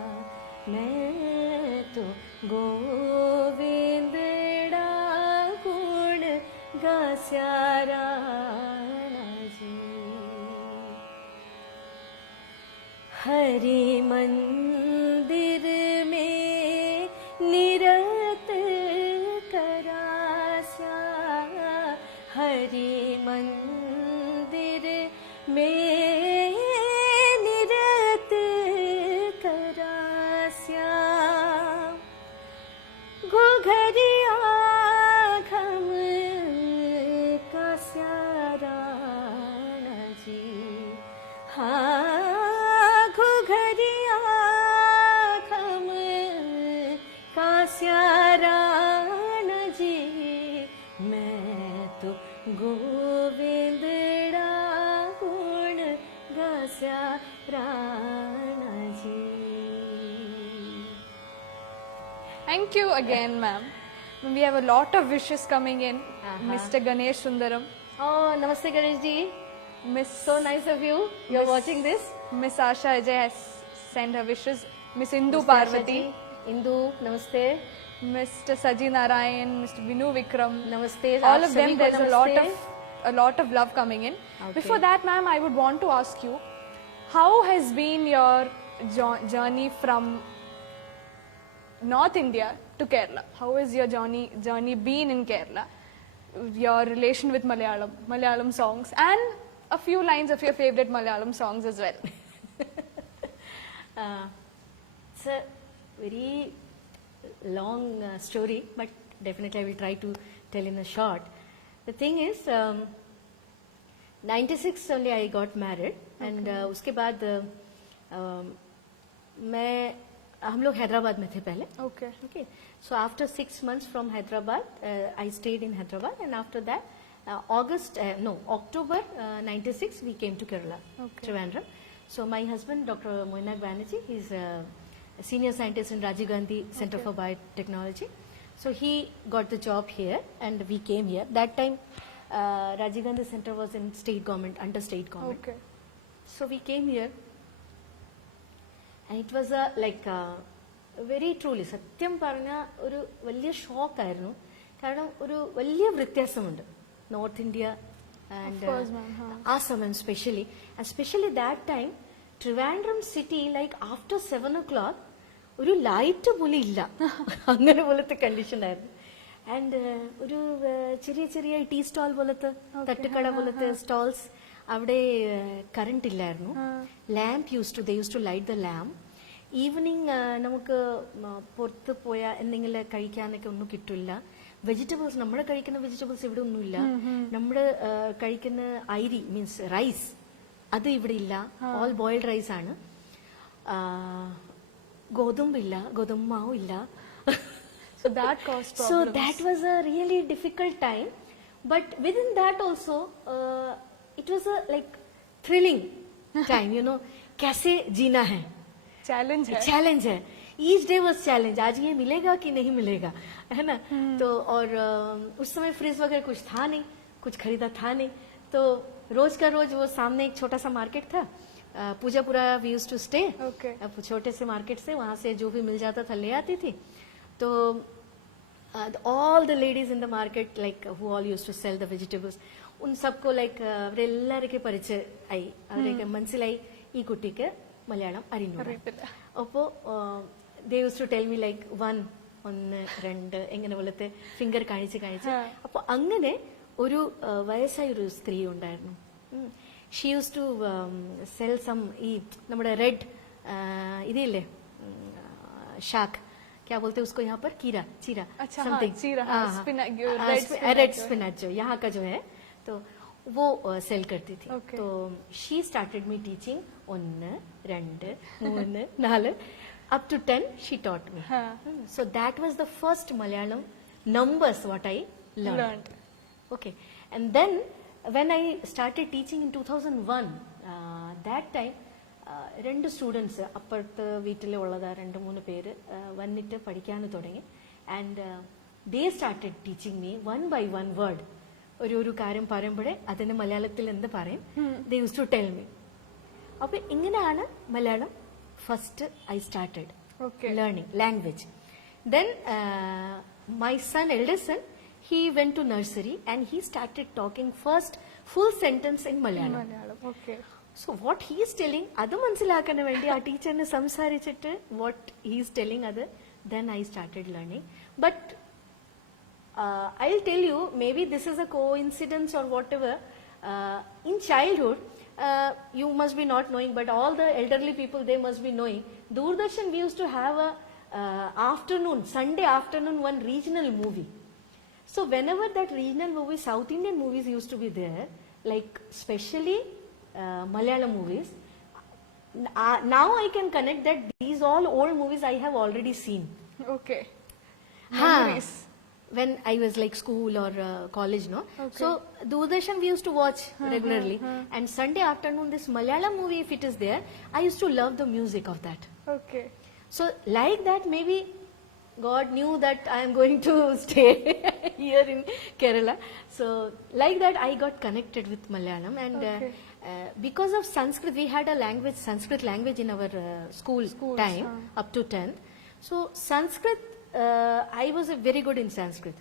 मैं तो गोविंद गुण गास्यारा जी, हरि मंदिर में निरत करास्या, हरि मंदिर में निरत करास्या, घुघरिया घम कास्यारा जी, हाँ घुघरिया घम कास्यारा जी, मैं तो गोविंद गुण गास्यारा जी। Thank you again, ma'am. We have a lot of wishes coming in. Mr. Ganesh Sundaram, Oh, namaste Ganesh ji. Miss So nice of you. You're Miss- watching this. Miss Asha Ajay has sent her wishes. Miss Indu Namaste, Asha Parvati, ji. Indu, namaste. Mr. Saji Narayan, Mr. Vinu Vikram. Namaste. All आप of सभी them, को there's नमस्ते. a lot of love coming in. Okay. Before that, ma'am, I would want to ask you, how has been your journey from North India to Kerala? How has your journey been in Kerala? Your relation with Malayalam songs, and a few lines of your favorite Malayalam songs as well. It's a very long story, but definitely I will try to tell in a short. The thing is, 96 only I got married, and उसके बाद हम लोग हैदराबाद में थे पहले. Okay. Okay. So after 6 months from Hyderabad, I stayed in Hyderabad, and after that, October 96, we came to Kerala, Okay. Trivandrum. So my husband, Dr. Moinak Banerjee, he's a senior scientist in Rajiv Gandhi Center for Biotechnology. So he got the job here, and we came here. That time, Rajiv Gandhi Center was in state government, under state government. Okay. So we came here, and it was very truly സത്യം പറഞ്ഞ ഒരു വലിയ ഷോക്കായിരുന്നു. കാരണം ഒരു വലിയ വ്യത്യാസമുണ്ട് north India and course, ma'am, huh. ആ സമയം specially that time Trivandrum city like after 7 o'clock ഒരു ലൈറ്റ് പോലും ഇല്ല. അങ്ങനെ പോലത്തെ കണ്ടീഷൻ ആയിരുന്നു. ആൻഡ് ഒരു ചെറിയ ചെറിയ ടീ സ്റ്റോൾ പോലത്തെ തട്ടുകട പോലത്തെ സ്റ്റോൾസ്, അവിടെ കറണ്ട് ഇല്ലായിരുന്നു. Lamp they use to light the lamp. Evening നമുക്ക് പുറത്ത് പോയാൽ എന്തെങ്കിലും കഴിക്കാനൊക്കെ ഒന്നും കിട്ടില്ല. വെജിറ്റബിൾസ്, നമ്മുടെ കഴിക്കുന്ന വെജിറ്റബിൾസ് ഇവിടെ ഒന്നുമില്ല. നമ്മുടെ കഴിക്കുന്ന അരി മീൻസ് റൈസ്, അത് ഇവിടെ ഇല്ല. ഓൾ ബോയിൽഡ് റൈസ് ആണ്. ഗോതമ്പില്ല, ഗോതമ്പ് മാവും ഇല്ല. So that caused problems. So that was a really difficult time, but within that also it was a like thrilling time, you know. कैसे जीना है, चैलेंज है. चैलेंज है. Each day was challenge. आज ये मिलेगा कि नहीं मिलेगा, है ना. तो और उस समय फ्रिज वगैरह कुछ था नहीं, कुछ खरीदा था नहीं. तो रोज का रोज वो सामने एक छोटा सा मार्केट था, Poojapura we used to stay. Okay. छोटे से मार्केट से वहां से जो भी मिल जाता था ले आती थी. तो all the ladies in the market, like who all used to sell the vegetables, उन सबको like അവരെല്ലാവരുടെ പരിചയം ആയി. അവരൊക്കെ മനസ്സിലായി ഈ കുട്ടിക്ക് മലയാളം അറിഞ്ഞു. അപ്പോൾ they used to tell me like one, ഒന്ന് രണ്ട് എങ്ങനെ പോലത്തെ ഫിംഗർ കാണിച്ച് കാണിച്ച്. അപ്പൊ അങ്ങനെ ഒരു വയസ്സായ ഒരു സ്ത്രീ ഉണ്ടായിരുന്നു. She use to sell some ഈ നമ്മുടെ റെഡ് ഇതില്ലേ शाक, क्या बोलते हैं उसको यहाँ पर, कीरा, चीरा, समथिंग, रेड स्पिनच जो यहाँ का जो है, तो वो सेल करती थी. तो she started me teaching 1 2 3 4 up to 10 she taught me. So that was the first Malayalam numbers what I learned. Okay, and then when I started teaching in 2001, that time രണ്ട് സ്റ്റുഡൻസ് അപ്പുറത്ത് വീട്ടിൽ ഉള്ളതാ 2-3 പേര് വന്നിട്ട് പഠിക്കാൻ തുടങ്ങി. And they started teaching me 1 by 1 word. ഒരു കാര്യം പറയുമ്പോഴേ അതിന് മലയാളത്തിൽ എന്ത് പറയും, they use to tell me. അപ്പൊ ഇങ്ങനെയാണ് Malayalam first I started learning language. Then my son, elder son, he went to nursery and he started talking first full sentence in Malayalam. So what he is telling, adu manasilakkana vendi aa teacher ne samsarichittu what he is telling adu, then I started learning. But I'll tell you, maybe this is a coincidence or whatever. In childhood, you must be not knowing, but all the elderly people, they must be knowing. Doordarshan, we used to have a afternoon, Sunday afternoon, one regional movie. So whenever that regional movie, South Indian movies used to be there, like specially Malayalam movies, now I can connect that these all old movies I have already seen. Okay. Memories. When I was like school or college, no? So Doordarshan we used to watch regularly. And Sunday afternoon, this Malayalam movie, if it is there, I used to love the music of that. Okay. So like that, maybe God knew that I am going to stay here in Kerala. So like that, I got connected with Malayalam. And because of Sanskrit, we had a language, Sanskrit language in our school time, up to 10th. So Sanskrit, I was very good in Sanskrit.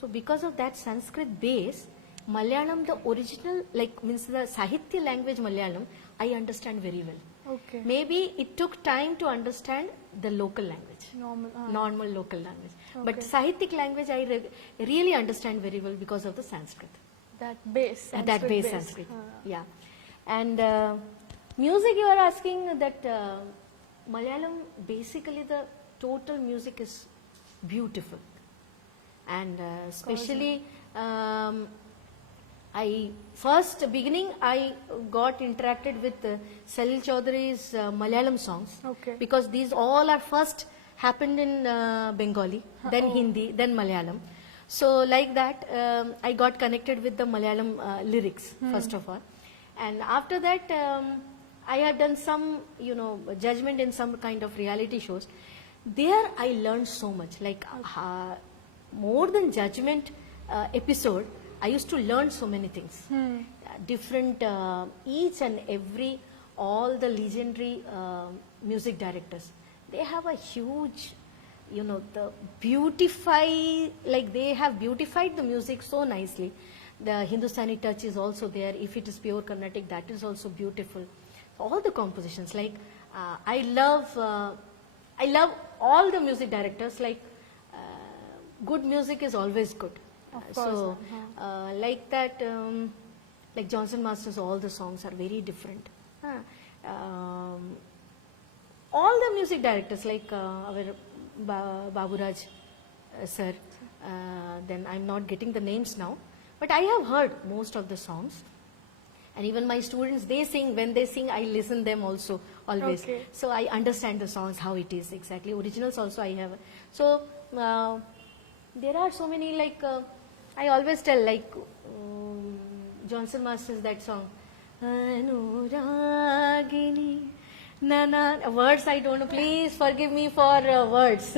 So because of that Sanskrit base, Malayalam, the original, like means the Sahitya language Malayalam, I understand very well. Okay. Maybe it took time to understand the local language, normal local language. But Sahityik language I really understand very well because of the Sanskrit. That base. Sanskrit. Yeah. And music, you are asking that Malayalam, basically the total music is beautiful. And especially beginning I got interacted with Salil Chaudhary's Malayalam songs. Because these all are first happened in Bengali, then Hindi, then Malayalam. So like that, I got connected with the Malayalam lyrics, first of all. And after that, I had done some, judgment in some kind of reality shows. There I learned so much, like more than judgment episode, I used to learn so many things. Different, each and every, all the legendary music directors, they have a huge, the they have beautified the music so nicely. The Hindustani touch is also there. If it is pure Carnatic, that is also beautiful. All the compositions, like I love all the music directors. Like good music is always good. Of course. So like that, like Johnson Masters, all the songs are very different. All the music directors, like our Baburaj sir, then I'm not getting the names now, but I have heard most of the songs. And even my students, they sing, when they sing, I listen them also, always. So I understand the songs, how it is exactly. Originals also I have. So there are so many, like, I always tell, like, Johnson Masters, that song, Anuragini, Nana, words I don't know, please forgive me for words.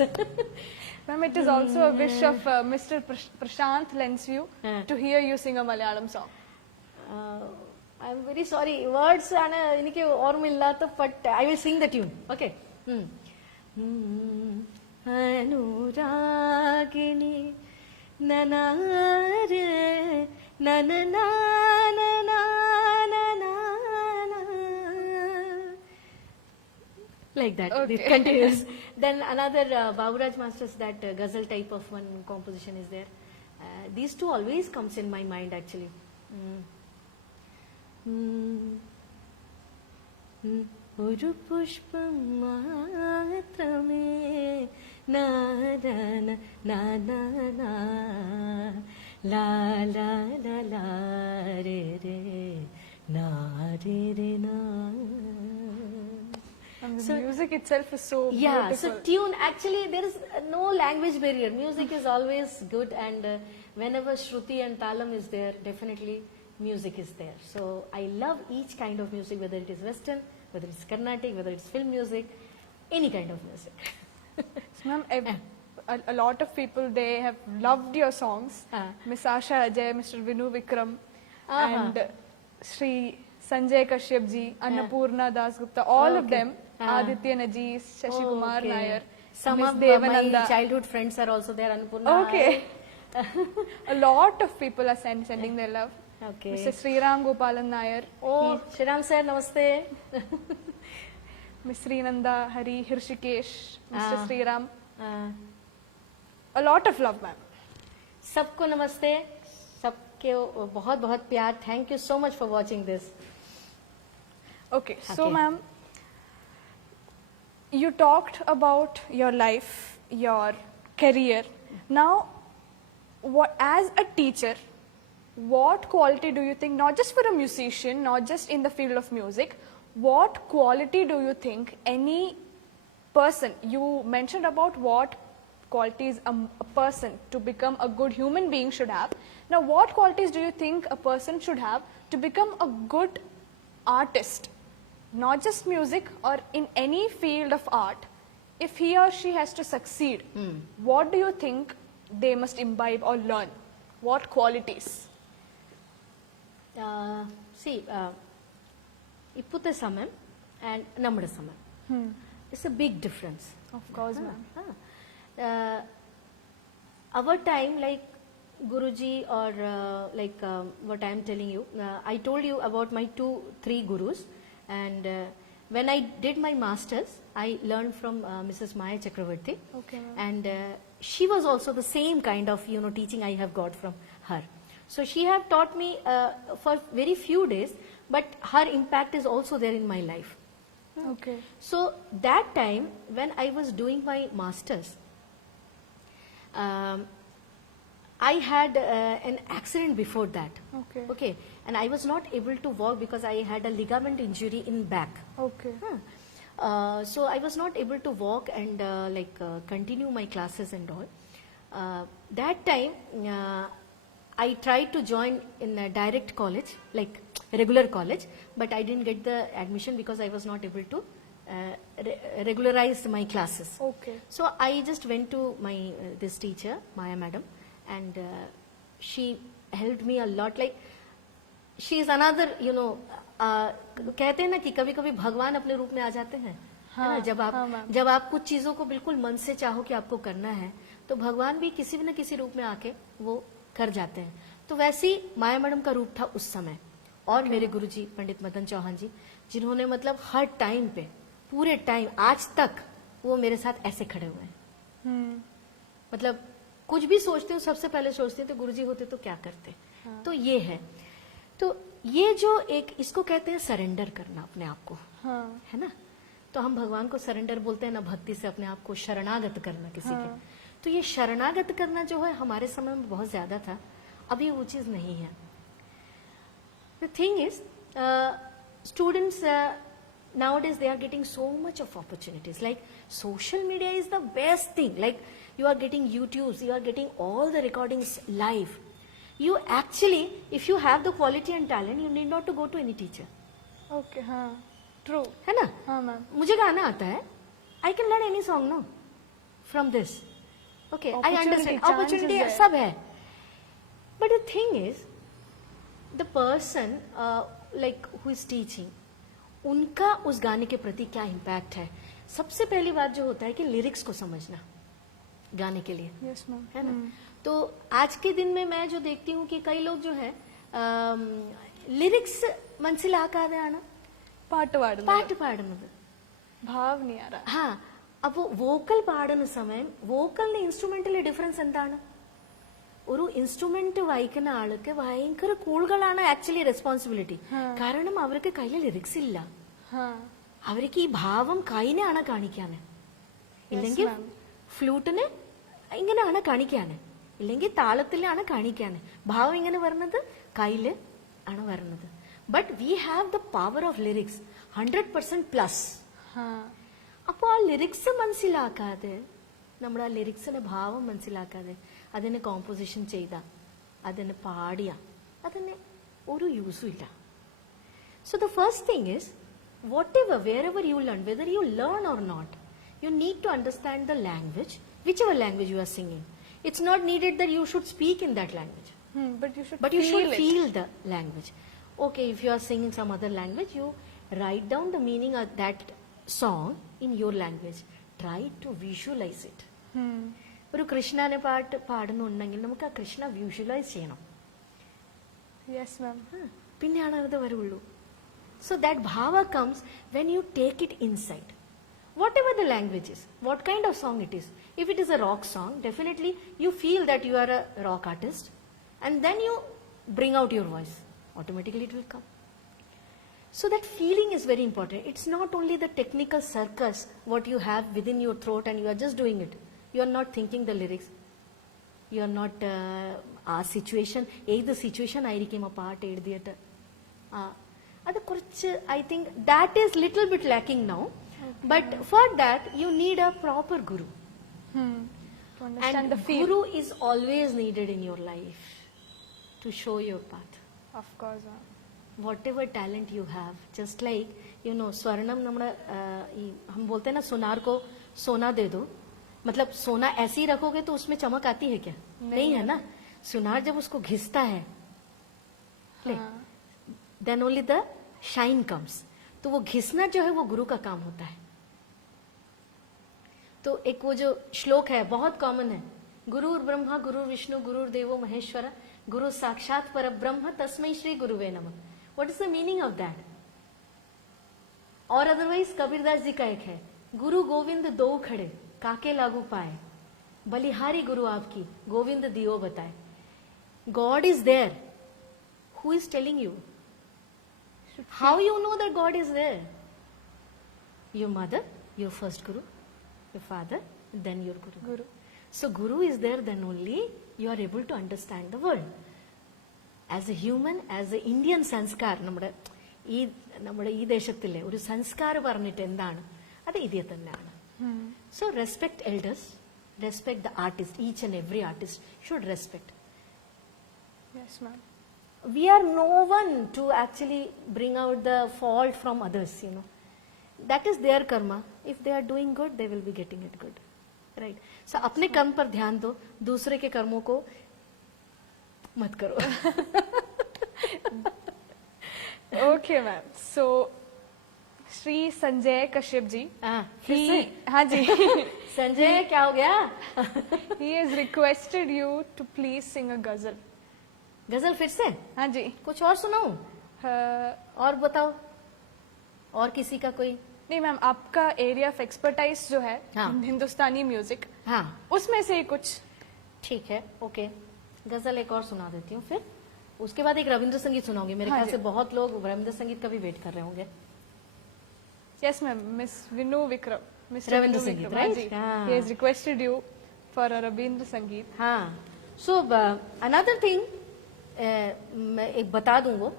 Ma'am, it is also a wish of Mr. Prashant Lensview to hear you sing a Malayalam song. I'm very sorry, words ആണ് എനിക്ക് ഓർമ്മയില്ലാത്ത, but I will sing the tune. Okay. അനുരാഗിണി നനാരെ like that. It continues. Then another Baburaj Masters, that ghazal type of one composition is there. These two always comes in my mind actually. ഒരു പുഷ്പം മാത്രമേ നാദന നാദന ലാ ലാ ലാ ലാ രേ രേ നാ രേ രേ നാ. And the music itself is so Yeah, beautiful. so tune, actually there is no language barrier. Music is always good, and whenever Shruti and Talam is there, definitely music is there. So I love each kind of music, whether it is Western, whether it's Carnatic, whether it's film music, any kind of music. So, ma'am, a lot of people, they have loved your songs. Miss Asha Ajay, Mr. Vinu Vikram, and Sri Sanjay Kashyap ji, Annapurna Das Gupta, all of them, Aditya Najees, Shashi Kumar Nair, Some Miss of Devananda. my childhood friends are also there. Annapurna. Okay. A lot of people are sending their love. Okay. Mr. Sriram Gopalan Nair, Oh, Shriram sir, namaste. Miss Srinanda, Hari, Hirshikesh, Mr. Ah. Sriram. Uh, A lot of love, ma'am. सबको नमस्ते, सबके बहुत बहुत प्यार. Thank you so much for watching this. Okay, so Okay. ma'am, you talked about your life, your career. Now, as a teacher, what quality do you think, not just for a musician, not just in the field of music, what quality do you think any person, you mentioned about what qualities a person to become a good human being should have. Now, what qualities do you think a person should have to become a good artist? Not just music or in any field of art, if he or she has to succeed, what do you think they must imbibe or learn? What qualities? See, ഇപ്പോഴത്തെ സമയം and നമ്മുടെ സമയം, it's a big difference. Of course, ma'am. Our time, like Guruji, or what I am telling you, I told you about my 2-3 gurus, and when I did my masters, I learned from Mrs. Maya Chakravarti. Okay, ma'am. And she was also the same kind of teaching I have got from her. So she have taught me for very few days, but her impact is also there in my life. Okay. So that time when I was doing my masters, I had an accident before that. Okay. Okay, and I was not able to walk because I had a ligament injury in back. Okay. So I was not able to walk and continue my classes and all. That time I tried to join in a direct college, like regular college, but I didn't get the admission because I was not able to regularize my classes. Okay. So I just went to my this teacher, Maya madam, and she helped me a lot. Like she is another, कहते हैं ना कि कभी कभी भगवान अपने रूप में आ जाते हैं. है ना, जब आप कुछ चीजों को बिल्कुल मन से चाहो कि आपको करना है, तो भगवान भी किसी न किसी रूप में आके वो कर जाते हैं. तो वैसे ही माया मैडम का रूप था उस समय, और मेरे गुरुजी पंडित मदन चौहान जी, जिन्होंने मतलब हर टाइम पे, पूरे टाइम आज तक वो मेरे साथ ऐसे खड़े हुए हैं. मतलब कुछ भी सोचते हो सबसे पहले सोचते हैं तो गुरुजी होते तो क्या करते. तो ये है, तो ये जो एक इसको कहते हैं सरेंडर करना अपने आप को, है ना. तो हम भगवान को सरेंडर बोलते हैं ना, भक्ति से अपने आप को शरणागत करना किसी के. तो ये शरणागत करना जो है हमारे समय में बहुत ज्यादा था, अभी वो चीज नहीं है. The thing is, students nowadays they are getting so much of opportunities. Like social media is the best thing. Like you are getting YouTubes, you are getting all the recordings live. You actually, if you have the quality and talent, you need not to go to any teacher. Okay, true. है ना? हाँ ma'am. मुझे गाना आता है, I can learn any song, no? From this. Okay, I understand. Opportunity सब है. But the thing is, the person like who is teaching, उनका उस गाने के प्रति क्या इम्पैक्ट है. सबसे पहली बात जो होता है कि लिरिक्स को समझना गाने के लिए. Yes, ma'am. है ना. तो आज के दिन में मैं जो देखती हूँ कि कई लोग जो है ലിറിക്സ് മനസ്സിലാക്കാതെയാണ് പാട്ട് പാടുന്നത്. പാട്ട് പാടുന്നത്. भाव नहीं आ रहा. हाँ, അപ്പോൾ വോക്കൽ പാടുന്ന സമയം വോക്കലിന് ഇൻസ്ട്രുമെന്റിലെ ഡിഫറൻസ് എന്താണ്? ഒരു ഇൻസ്ട്രുമെന്റ് വായിക്കുന്ന ആൾക്ക് ഭയങ്കര കൂളുകളാണ് ആക്ച്വലി റെസ്പോൺസിബിലിറ്റി. കാരണം അവർക്ക് കയ്യിൽ ലിറിക്സ് ഇല്ല. അവർക്ക് ഈ ഭാവം കൈനെയാണ് കാണിക്കാന്, ഇല്ലെങ്കിൽ ഫ്ലൂട്ടിന് ഇങ്ങനെയാണ് കാണിക്കാന്, ഇല്ലെങ്കിൽ താളത്തിലാണ് കാണിക്കാന്. ഭാവം ഇങ്ങനെ വരുന്നത് കയ്യില് ആണ് വരുന്നത്. But we have the power of lyrics 100% plus. അപ്പൊ ആ ലിറിക്സ് മനസ്സിലാക്കാതെ, നമ്മുടെ ആ ലിറിക്സിന്റെ ഭാവം മനസ്സിലാക്കാതെ അതിനെ കോമ്പോസിഷൻ ചെയ്ത, അതിനെ പാടിയ, അതിന് ഒരു യൂസും ഇല്ല. So the first thing is, whatever, wherever you learn, whether you learn or not, you need to understand the language, whichever language you are singing. It's not needed that you should speak in that language. But you should feel the language. Okay, if you are singing some other language, you write down the meaning of that song in your language. Try to visualize it. ഒരു കൃഷ്ണനെ പാട്ട് പാടുന്നുണ്ടെങ്കിൽ നമുക്ക് ആ Krishna visualise ചെയ്യണം. Yes, ma'am. പിന്നെയാണ് അത് വരുള്ളൂ. So that bhava comes when you take it inside. Whatever the language is, what kind of song it is. If it is a rock song, definitely you feel that you are a rock artist, and then you bring out your voice. Automatically it will come. So that feeling is very important. It's not only the technical circus what you have within your throat and you are just doing it. You are not thinking the lyrics. You are not ആ situation, ഏത് situation ആയിരിക്കും ആ പാട്ട് എഴുതിയിട്ട്. അത് കുറച്ച്, I think that is little bit lacking now. But for that you need A proper Guru. And guru is always needed in your life to show your path. Of course, ma'am. Whatever talent you have, just like you know, स्वर्णम നമ്മുടെ हम बोलते हैं ना, सुनार को सोना दे दो, मतलब सोना ऐसे ही रखोगे तो उसमें चमक आती है क्या? नहीं है ना. सुनार जब उसको घिसता है, then only the shine comes. तो वो घिसना जो है वो गुरु का काम होता है. तो एक वो जो श्लोक है बहुत कॉमन है, गुरुर ब्रह्मा गुरुर विष्णु गुरुर देवो महेश्वर गुरु साक्षात पर ब्रह्म तस्मै श्री गुरुवे नमः. What is the meaning of that? और अदरवाइज कबीरदास जी का एक है, गुरु गोविंद दो खड़े काके लागू पाए, बलिहारी गुरु आपकी गोविंद दियो बताए. God is there. Who is telling you? How you know that God is there? Your mother, your first guru, your father, then your guru. So guru is there, then only you are able to understand the world. As a human, as a Indian sanskar, നമ്മുടെ ഈ ദേശത്തിലെ ഒരു സംസ്കാരം പറഞ്ഞിട്ട് എന്താണ്, അത് ഇതിൽ തന്നെയാണ്. So respect elders, respect the artist. Each and every artist should respect. Yes, ma'am. We are no one to actually bring out the fault from others, you know. That is their karma. If they are doing good, they will be getting it good. Right? So अपने कर्म पर ध्यान दो, दूसरे के कर्मों को मत करो. Okay, ma'am. So Shri Sanjay Kashyap ji, हाँ जी. संजय क्या हो गया? He has requested you to please sing a ghazal. गजल फिर से? हाँ जी. कुछ और सुनाऊं? और बताओ, और किसी का कोई? नहीं मैम, आपका एरिया ऑफ एक्सपर्टाइज जो है, हिंदुस्तानी म्यूजिक, हाँ, उसमें से कुछ. ठीक है, ओके. गजल एक और सुना देती हूँ, फिर उसके बाद एक रविंद्र संगीत सुनाऊंगी. मेरे ख्याल से बहुत लोग रविंद्र संगीत का भी वेट कर रहे होंगे. Yes ma'am. Miss Vinu Vikram, mister Rabindra Sangeet, right? He has requested you for a Rabindra Sangeet. हाँ. So another thing, मैं एक बता दूं, वो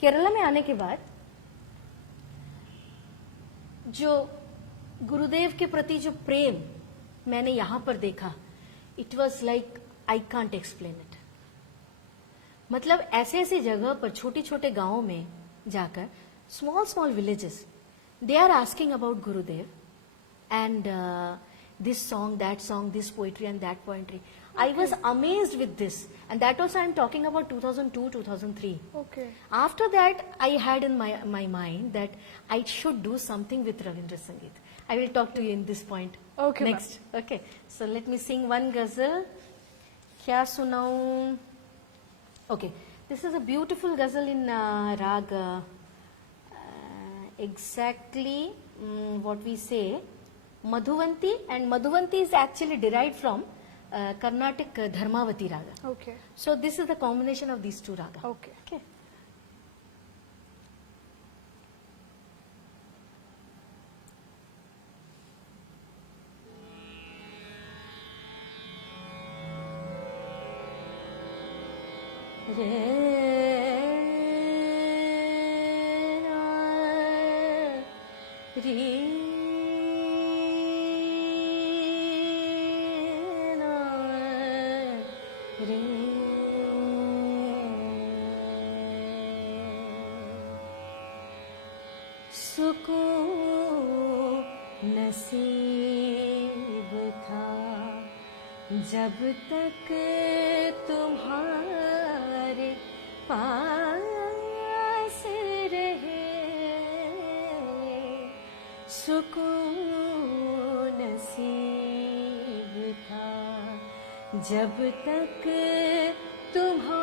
केरला में आने के बाद जो गुरुदेव के प्रति जो प्रेम मैंने यहाँ पर देखा, it was like I can't explain it. मतलब ऐसे ऐसे जगह पर छोटे छोटे गांवों में जाकर, small small villages, they are asking about Gurudev and this song, that song, this poetry and that poetry. I was amazed with this, and that also I am talking about 2002, 2003. Okay. After that, I had in my mind that I should do something with Ravindra Sangeet. I will talk to you in this point. Okay. Next. Okay. So let me sing one ghazal. Kya sunaun? Okay. This is a beautiful ghazal in rag. Exactly what we say. Madhuvanti, and Madhuvanti is actually derived from Carnatic Dharmavati raga. Okay. So this is the combination of these two raga. Okay. Okay. सुकून नसीब था जब तक तुम्हारे पास रहे, सुकून नसीब था जब तक तुम्हारे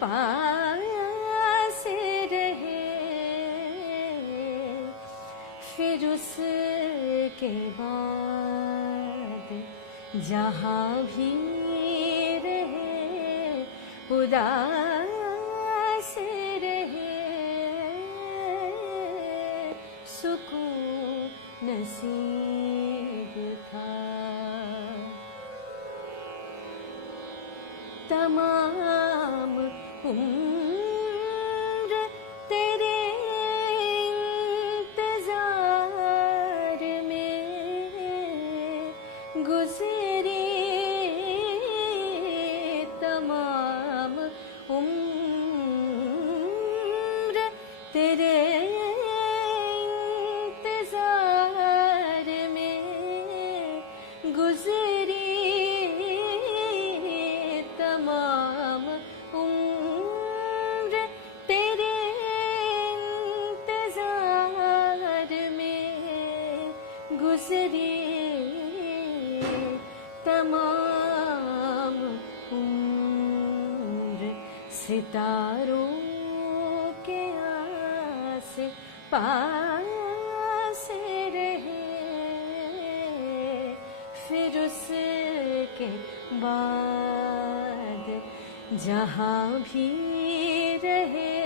पास रहे, फिर उसके बाद जहाँ भी रहे उदास रहे, सुकून नसीब था। तमाम उम्र तेरे इंतजार में गुजरी, तमाम उम्र तेरे इंतजार में गुजरी, तमाम उम्र तेरे इंतजार में गुजरी, तमाम उम्र सितारों के आस पास रहे, फिर उसके बाद जहाँ भी रहे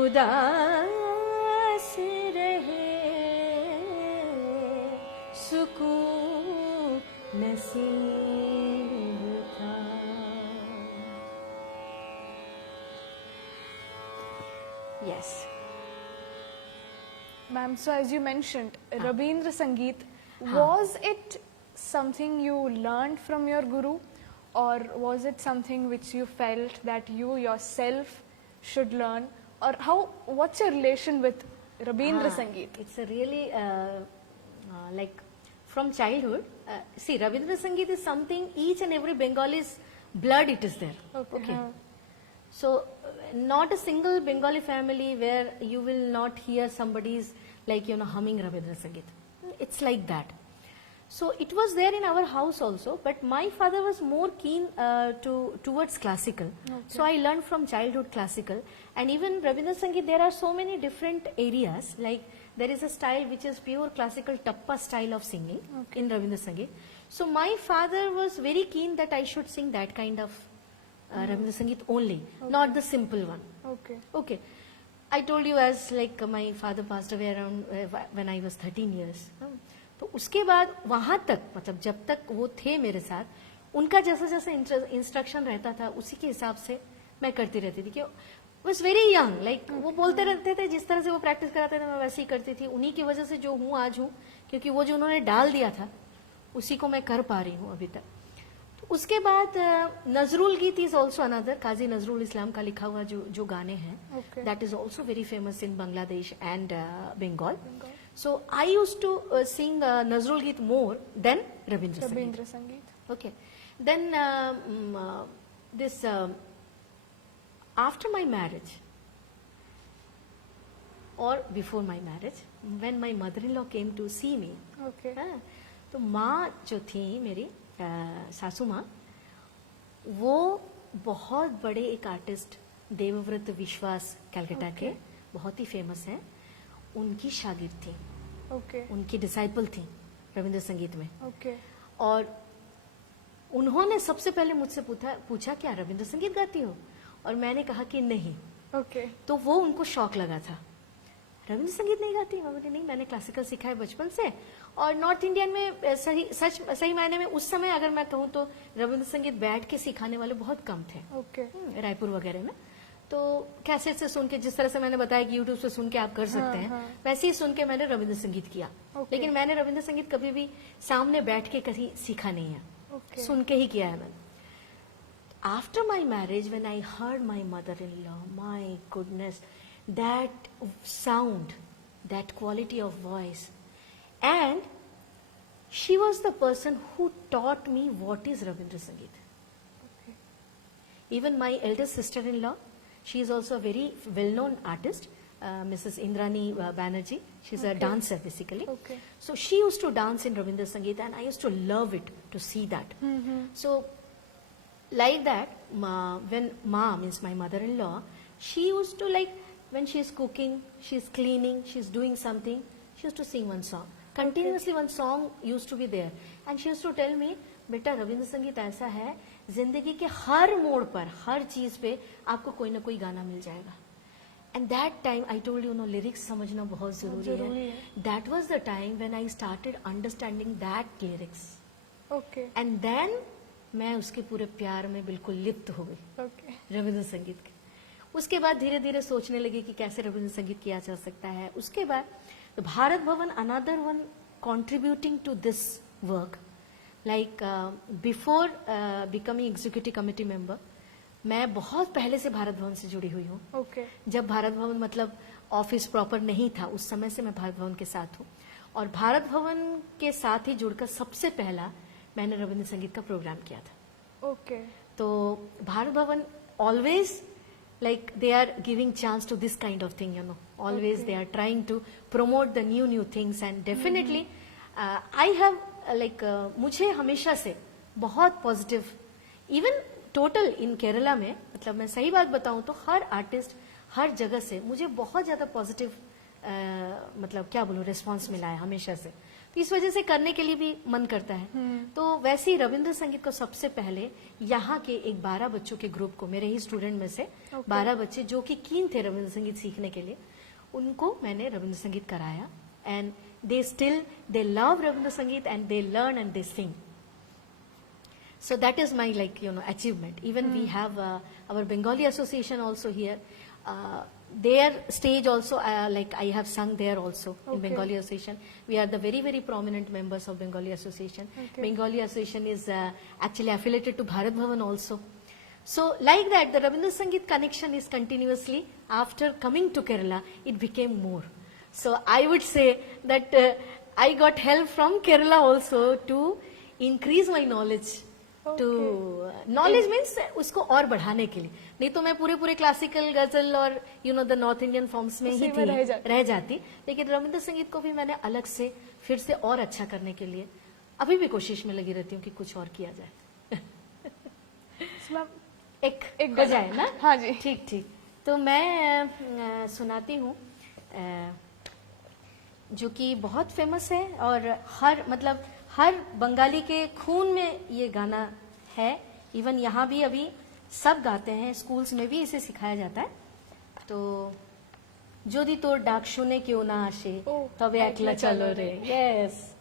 उदास रहे, सुकून नसीब था। Yes. Ma'am, so as you mentioned, Rabindra Sangeet, was it something you learned from your guru, or was it something which you felt that you yourself should learn, or what's your relation with Rabindra Sangeet? It's a really like from childhood. See, Rabindra Sangeet is something each and every Bengali's blood it is there. Okay. So, not a single Bengali family where you will not hear somebody's like, humming Rabindra Sangeet. It's like that. So, it was there in our house also, but my father was more keen towards classical. Okay. So, I learned from childhood classical. And even Rabindra Sangeet, there are so many different areas, like there is a style which is pure classical tappa style of singing in Rabindra Sangeet. So, my father was very keen that I should sing that kind of Rabindra Sangeet only, not the simple one. Okay. Okay. I told you as like my father passed away around when I was 13 years. तो उसके बाद वहाँ तक मतलब जब तक वो थे मेरे साथ, उनका जैसा जैसा इंस्ट्रक्शन रहता था उसी के हिसाब से मैं करती रहती थी। कि was very young, like वो बोलते रहते थे, जिस तरह से वो प्रैक्टिस कराते थे मैं वैसे ही करती थी। उन्हीं की वजह से जो हूँ आज हूँ, क्योंकि वो जो उन्होंने डाल दिया था उसी को मैं कर पा रही हूँ अभी तक। तो उसके बाद Nazrul Geet is also another, Kazi Nazrul Islam का लिखा हुआ जो गाने हैं, that is also very famous in Bangladesh and Bengal. So I used to sing Nazrul Geet more than Rabindra Sangeet. Okay. Then this after my marriage or before my marriage, when my mother-in-law came to see me, okay. तो माँ जो थी मेरी सासू माँ, वो बहुत बड़े एक आर्टिस्ट देवव्रत विश्वास कलकत्ता के बहुत ही फेमस हैं. उनकी शागिर्द थी, ओके उनकी डिसाइपल थी रविंद्र संगीत में। ओके और उन्होंने सबसे पहले मुझसे पूछा क्या रविंद्र संगीत गाती हो, और मैंने कहा कि नहीं। ओके तो वो उनको शौक लगा था, रविंद्र संगीत नहीं गाती। मैं बोली नहीं, मैंने क्लासिकल सीखा है बचपन से, और नॉर्थ इंडियन में सही मायने में उस समय अगर मैं कहूँ तो रविंद्र संगीत बैठ के सिखाने वाले बहुत कम थे ओके रायपुर वगैरह में। तो कैसेट से सुन के, जिस तरह से मैंने बताया कि यूट्यूब से सुन के आप कर सकते हैं, हाँ। वैसे ही सुन के मैंने रविंद्र संगीत किया। ओके। लेकिन मैंने रविंद्र संगीत कभी भी सामने बैठ के कहीं सीखा नहीं है, ओके सुन के ही किया है मैंने। After my marriage, when I heard my mother-in-law, my goodness, that sound, that quality of voice, and she was the person who taught me what is Rabindra Sangeet. Okay. Even my eldest sister-in-law, she is also a very well-known artist, Mrs. Indrani Banerjee. She's a dancer basically. Okay. So she used to dance in Rabindra Sangeet, and I used to love it to see that. So like that, when Ma means my mother-in-law, she used to, like, when she's cooking, she's cleaning, she's doing something, she used to sing one song. Continuously one song used to be there. And she used to tell me, बेटा रविंद्र संगीत ऐसा है, जिंदगी के हर मोड़ पर, हर चीज पे आपको कोई ना कोई गाना मिल जाएगा. And that time I told you, lyrics समझना बहुत जरूरी है. That was the time when I started understanding that lyrics. Okay. And then मैं उसके पूरे प्यार में बिल्कुल लिप्त हो गई Okay. रविंद्र संगीत के. उसके बाद धीरे धीरे सोचने लगी कि कैसे रविंद्र संगीत किया जा सकता है. उसके बाद तो Bharat Bhavan, another one contributing to this work, like before becoming executive committee member, मैं बहुत पहले से भारत भवन से जुड़ी हुई हूँ. Okay. जब भारत भवन मतलब ऑफिस प्रॉपर नहीं था, उस समय से मैं भारत भवन के साथ हूँ. और भारत भवन के साथ ही जुड़कर सबसे पहला मैंने रविंद्र संगीत का प्रोग्राम किया था. Okay. तो Bharat Bhavan always like they are giving chance to this kind of thing, always Okay. they are trying to promote the new things, and definitely I have मुझे हमेशा से बहुत पॉजिटिव, इवन टोटल इन केरला में, मतलब मैं सही बात बताऊं तो हर आर्टिस्ट हर जगह से मुझे बहुत ज्यादा पॉजिटिव मतलब क्या बोलूं रिस्पांस मिला है हमेशा से. तो इस वजह से करने के लिए भी मन करता है. तो वैसे ही रविंद्र संगीत को सबसे पहले यहाँ के एक 12 बच्चों के ग्रुप को, मेरे ही स्टूडेंट में से 12 बच्चे जो कि कीन थे रविंद्र संगीत सीखने के लिए, उनको मैंने रविंद्र संगीत कराया. And they love Rabindra Sangeet and they learn and they sing. So that is my achievement. Even we have our Bengali association also here. Their stage also, I have sung there also in Bengali association. We are the very, very prominent members of Bengali association. Okay. Bengali association is actually affiliated to Bharat Bhavan also. So like that, the Rabindra Sangeet connection is continuously, after coming to Kerala, it became more. So I would say that I got help from Kerala also to increase my knowledge. To knowledge means उसको और बढ़ाने के लिए. नहीं तो मैं पूरे classical गजल और द नॉर्थ इंडियन फॉर्म्स में ही थी, रह जाती. लेकिन रविंद्र संगीत को भी मैंने अलग से फिर से और अच्छा करने के लिए अभी भी कोशिश में लगी रहती हूँ कि कुछ और किया जाए. एक हो जाए ना. हाँ जी, ठीक. तो मैं सुनाती हूँ जो कि बहुत फेमस है, और हर बंगाली के खून में ये गाना है. इवन यहाँ भी अभी सब गाते हैं, स्कूल्स में भी इसे सिखाया जाता है. तो जोदी तोर डाक शुने क्यों ना आशे तबे एकला चलो रे. यस.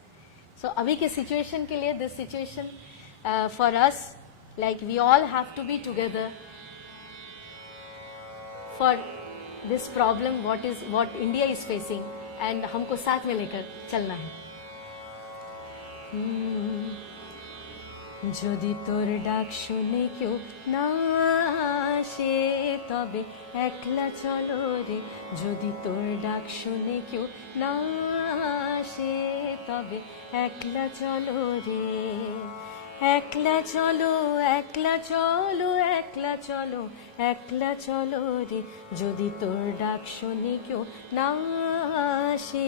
सो अभी के सिचुएशन के लिए, this situation for us, like we all have to be together for this problem what India is facing, and हमको साथ में लेकर चलना है. যদি তোর ডাক শুনে কেউ না আসে তবে একলা চলো রে. যদি তোর ডাক শুনে কেউ না আসে তবে একলা চলো রে. একলা চলো একলা চলো একলা চলো একলা চলো রে. যদি তোর ডাক শুনে কেউ না আসে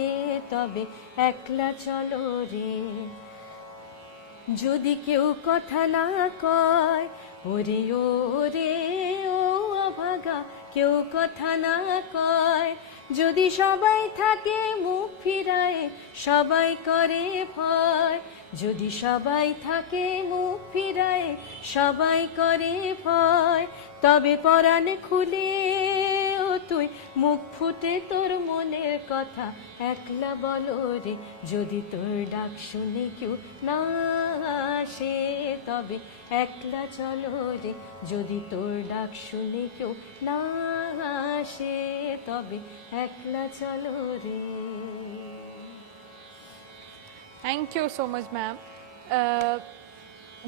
তবে একলা চলো রে. যদি কেউ কথা না কয় ওরে ও অভাগা, কেউ কথা না কয় যদি সবাই থাকে মুখ ফিরায় সবাই করে ভয়, যদি সবাই থাকে মুখ ফিরায় সবাই করে ভয়, তবে পরাণ খুলে ও তুই মুখ ফুটে তোর মনের কথা একলা বলো রে, যদি তোর ডাক শুনে কেউ না আসে তবে একলা চলো রে, যদি তোর ডাক শুনে কেউ না আসে তবে একলা চলো রে। Thank you so much, ma'am.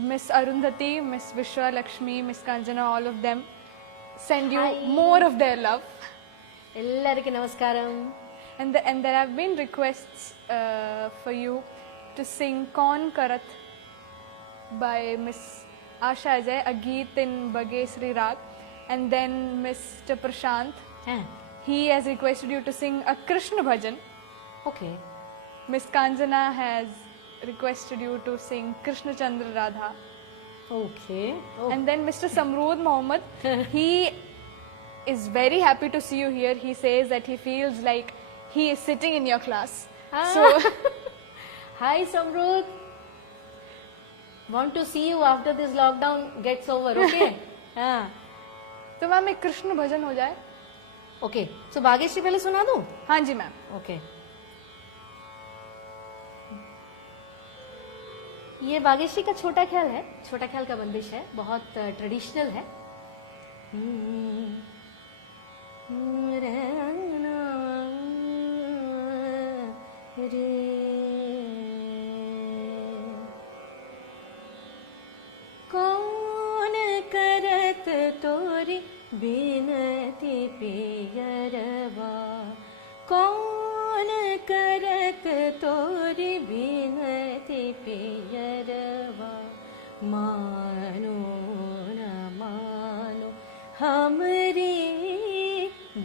Miss Arundhati, Miss Vishwa Lakshmi, Miss Kanjana, all of them send you Hi. more of their love. ಎಲ್ಲರಿಗೂ ನಮಸ್ಕಾರಂ. And there have been requests for you to sing Kaun Karat by Miss Asha Ajay, a geet in Bagesri Rag. And then Mr. Prashant, he has requested you to sing a Krishna bhajan. Okay. Miss Kanjana has requested you to sing Krishna Chandra Radha. Okay. And then Mr. Samrood Mohammed, he is very happy to see you here. He says that he feels like he is sitting in your class. So, Hi Samrud. Want to see you after this lockdown gets over, okay? हाँ. तो ma'am एक कृष्ण भजन हो जाए. Okay. सो भाग्यश्री पहले सुना दूं? हाँ जी ma'am. Okay. ये भाग्यश्री का छोटा ख्याल है, छोटा ख्याल का बंदिश है, बहुत ट्रेडिशनल है. कौन करत तोरी बिनती पियरवा, कौन करत तोरी बिनती पियरवा, मानो न मानो हमरी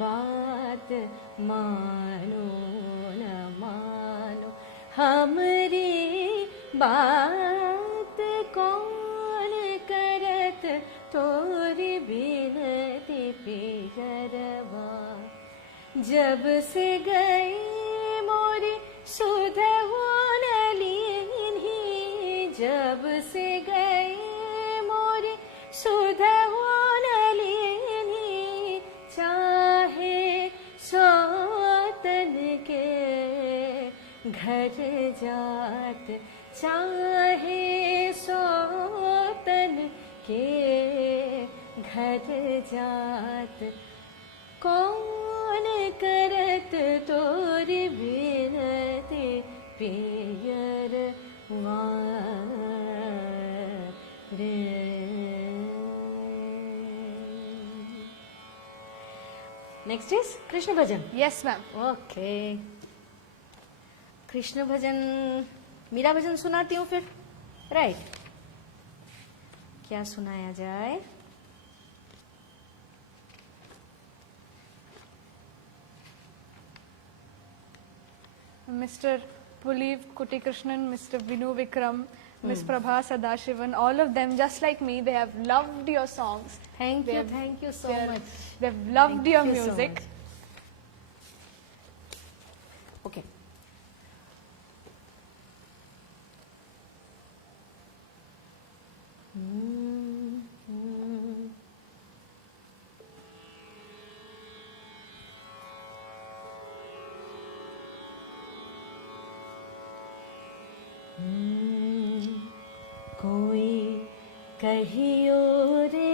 बात, मानो न मानो हमरी बात, कौन करत तोरी बिनती पियरवा, जब से गई मोरी सुध होन लीन्ही, जब से गई मोरी सुध होन लीन्ही, चाहे सोतन के घर जात, चाहे सोतन के घर जात, कौन करत तोरी बिनती पियरवा रे. Next is Krishna bhajan. Yes ma'am. Okay. Krishna bhajan, Meera bhajan सुनाती हूँ फिर. राइट. क्या सुनाया जाए? Mr. Puliv Kutikrishnan, Mr. Vinu Vikram, Miss Prabha Sadashivan, all of them, just like me, they have loved your songs. Thank They you, have- thank you so they are- much. They've loved Thank your you so music. much. Okay. कोई कहियो रे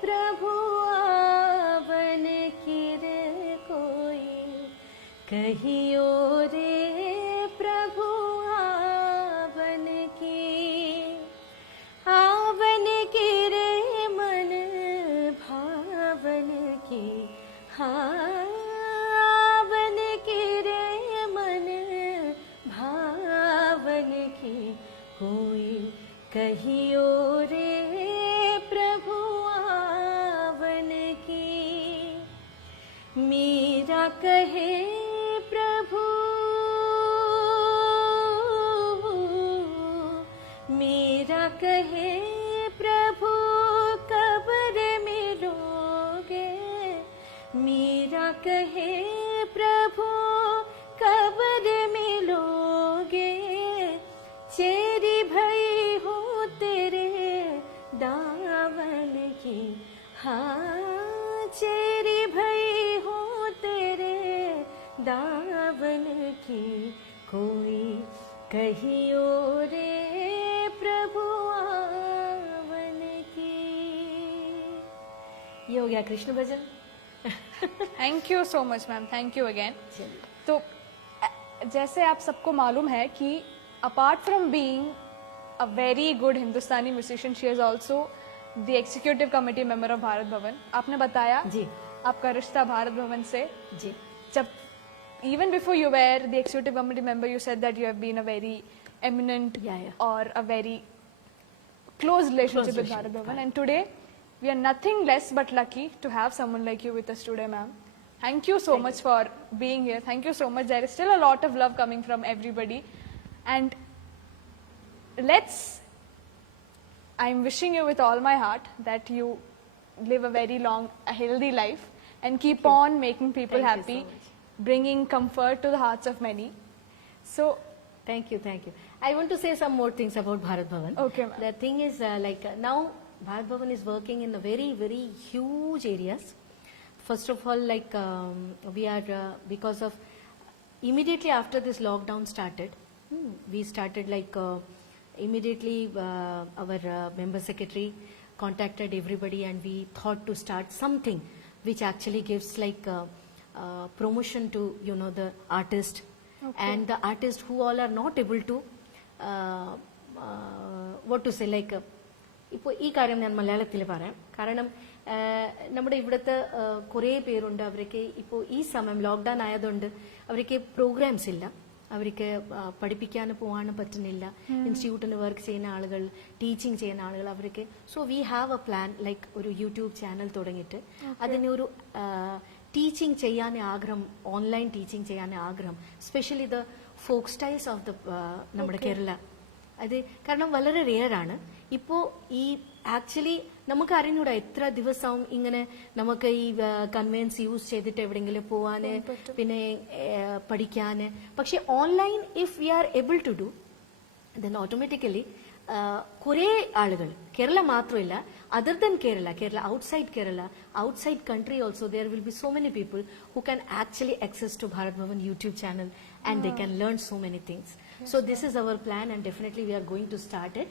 प्रभु आवन की रे, कोई कहियो रे प्रभु आवन की, आवन की रे मन भावन की, आवन की रे मन भावन की, कोई कहियो रे प्रभु आवन की, मीरा कहे प्रभु, मीरा कहे प्रभु कब्र मिलोगे, मीरा कहे हाँ चेरी भई हो तेरे दावन की, कोई कहियो रे प्रभु आवन की। ये हो गया Krishna bhajan. Thank you so much ma'am, thank you again. चलिए। तो जैसे आप सबको मालूम है कि apart from being a very good Hindustani musician, she is also the executive committee member of Bharat Bhavan. आपने बताया जी आपका रिश्ता भारत भवन से, जी जब even before you were the executive committee member, you said that you have been a very eminent or a very close relationship with Bharat Bhavan, and today we are nothing less but lucky to have someone like you with us today, ma'am. Thank you so much for being here. Thank you so much. There is still a lot of love coming from everybody, and I'm wishing you with all my heart that you live a very long, a healthy life and keep on making people happy, bringing comfort to the hearts of many. So, thank you. I want to say some more things about Bharat Bhavan. Okay, ma'am. The thing is, now Bharat Bhavan is working in a very, very huge areas. First of all, we are, because of, immediately after this lockdown started, we started immediately our member secretary contacted everybody, and we thought to start something which actually gives promotion to the artist, and the artists who all are not able to what to say, ഇപ്പോൾ ഈ കാര്യം ഞാൻ മലയാളത്തിൽ പറയാം. കാരണം നമ്മുടെ ഇവിടുത്തെ കുറേ പേരുണ്ട്, അവർക്ക് ഇപ്പോൾ ഈ സമയം ലോക്ക്ഡൗൺ ആയതുകൊണ്ട് അവർക്ക് പ്രോഗ്രാംസ് ഇല്ല, അവർക്ക് പഠിപ്പിക്കാൻ പോകാനും പറ്റുന്നില്ല. ഇൻസ്റ്റിറ്റ്യൂട്ടിന് വർക്ക് ചെയ്യുന്ന ആളുകൾ, ടീച്ചിങ് ചെയ്യുന്ന ആളുകൾ, അവർക്ക് so we have A plan, ഒരു യൂട്യൂബ് ചാനൽ തുടങ്ങിയിട്ട് അതിനൊരു ടീച്ചിങ് ചെയ്യാൻ ആഗ്രഹം, ഓൺലൈൻ ടീച്ചിങ് ചെയ്യാൻ ആഗ്രഹം, specially the folk styles of the നമ്മുടെ കേരള. അത് കാരണം വളരെ റെയർ ആണ്. ഇപ്പോൾ ഈ ആക്ച്വലി നമുക്ക് അറിഞ്ഞൂടാ എത്ര ദിവസവും ഇങ്ങനെ നമുക്ക് ഈ കൺവെൻസ് യൂസ് ചെയ്തിട്ട് എവിടെയെങ്കിലും പോവാന്, പിന്നെ പഠിക്കാന്. പക്ഷെ online if we are able to do, then automatically കുറേ ആളുകൾ, കേരള മാത്രമല്ല, other than Kerala, outside country also, there will be so many people who can actually access to Bharat Bhavan YouTube channel, and they can learn so many things. So this is our plan, and definitely we are going to start it.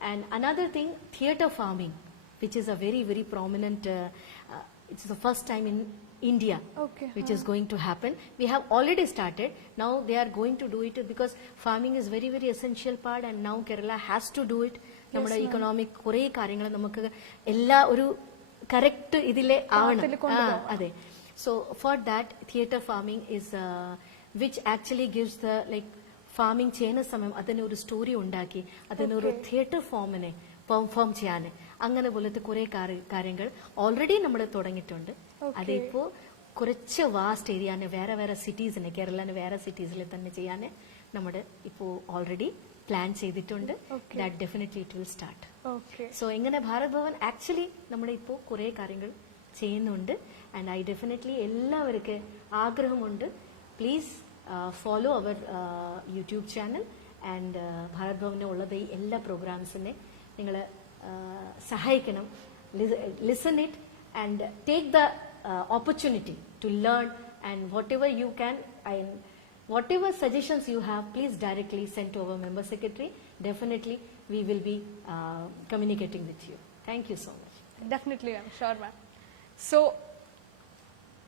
And another thing, theatre farming, which is a very, very prominent, it's the first time in India, which is going to happen. We have already started. Now they are going to do it because farming is very, very essential part, and now Kerala has to do it. നമ്മുടെ economic കുറേ കാര്യങ്ങൾ നമുക്ക് എല്ലാ ഒരു correct ഇതിലെ ആവണം. അതെ. So for that theatre farming is which actually gives the farming ചെയ്യുന്ന സമയം അതിനൊരു സ്റ്റോറി ഉണ്ടാക്കി അതിനൊരു തിയേറ്റർ ഫോമിനെ പെർഫോം ചെയ്യാൻ, അങ്ങനെ പോലത്തെ കുറെ കാര്യങ്ങൾ ഓൾറെഡി നമ്മൾ തുടങ്ങിയിട്ടുണ്ട്. അതിപ്പോ കുറച്ച് വാസ്റ്റ് ഏരിയ വേറെ വേറെ സിറ്റീസിനെ, കേരളന് വേറെ സിറ്റീസിൽ തന്നെ ചെയ്യാൻ നമ്മുടെ ഇപ്പോ ഓൾറെഡി പ്ലാൻ ചെയ്തിട്ടുണ്ട്. That definitely it will start. So ഇങ്ങനെ ഭാരത് ഭവൻ ആക്ച്വലി നമ്മുടെ ഇപ്പോൾ കുറെ കാര്യങ്ങൾ ചെയ്യുന്നുണ്ട്. ആൻഡ് ഐ ഡെഫിനറ്റ്ലി എല്ലാവർക്കും ആഗ്രഹമുണ്ട്, please follow our YouTube channel. And Bharat ഭവന് ഉള്ളത് ഈ എല്ലാ പ്രോഗ്രാംസിനെ നിങ്ങൾ സഹായിക്കണം. Listen it and take the opportunity to learn, and whatever you can, whatever suggestions you have, please directly send to our member secretary. Definitely we will be communicating with you. Thank you so much. Definitely, I'm sure, ma'am. So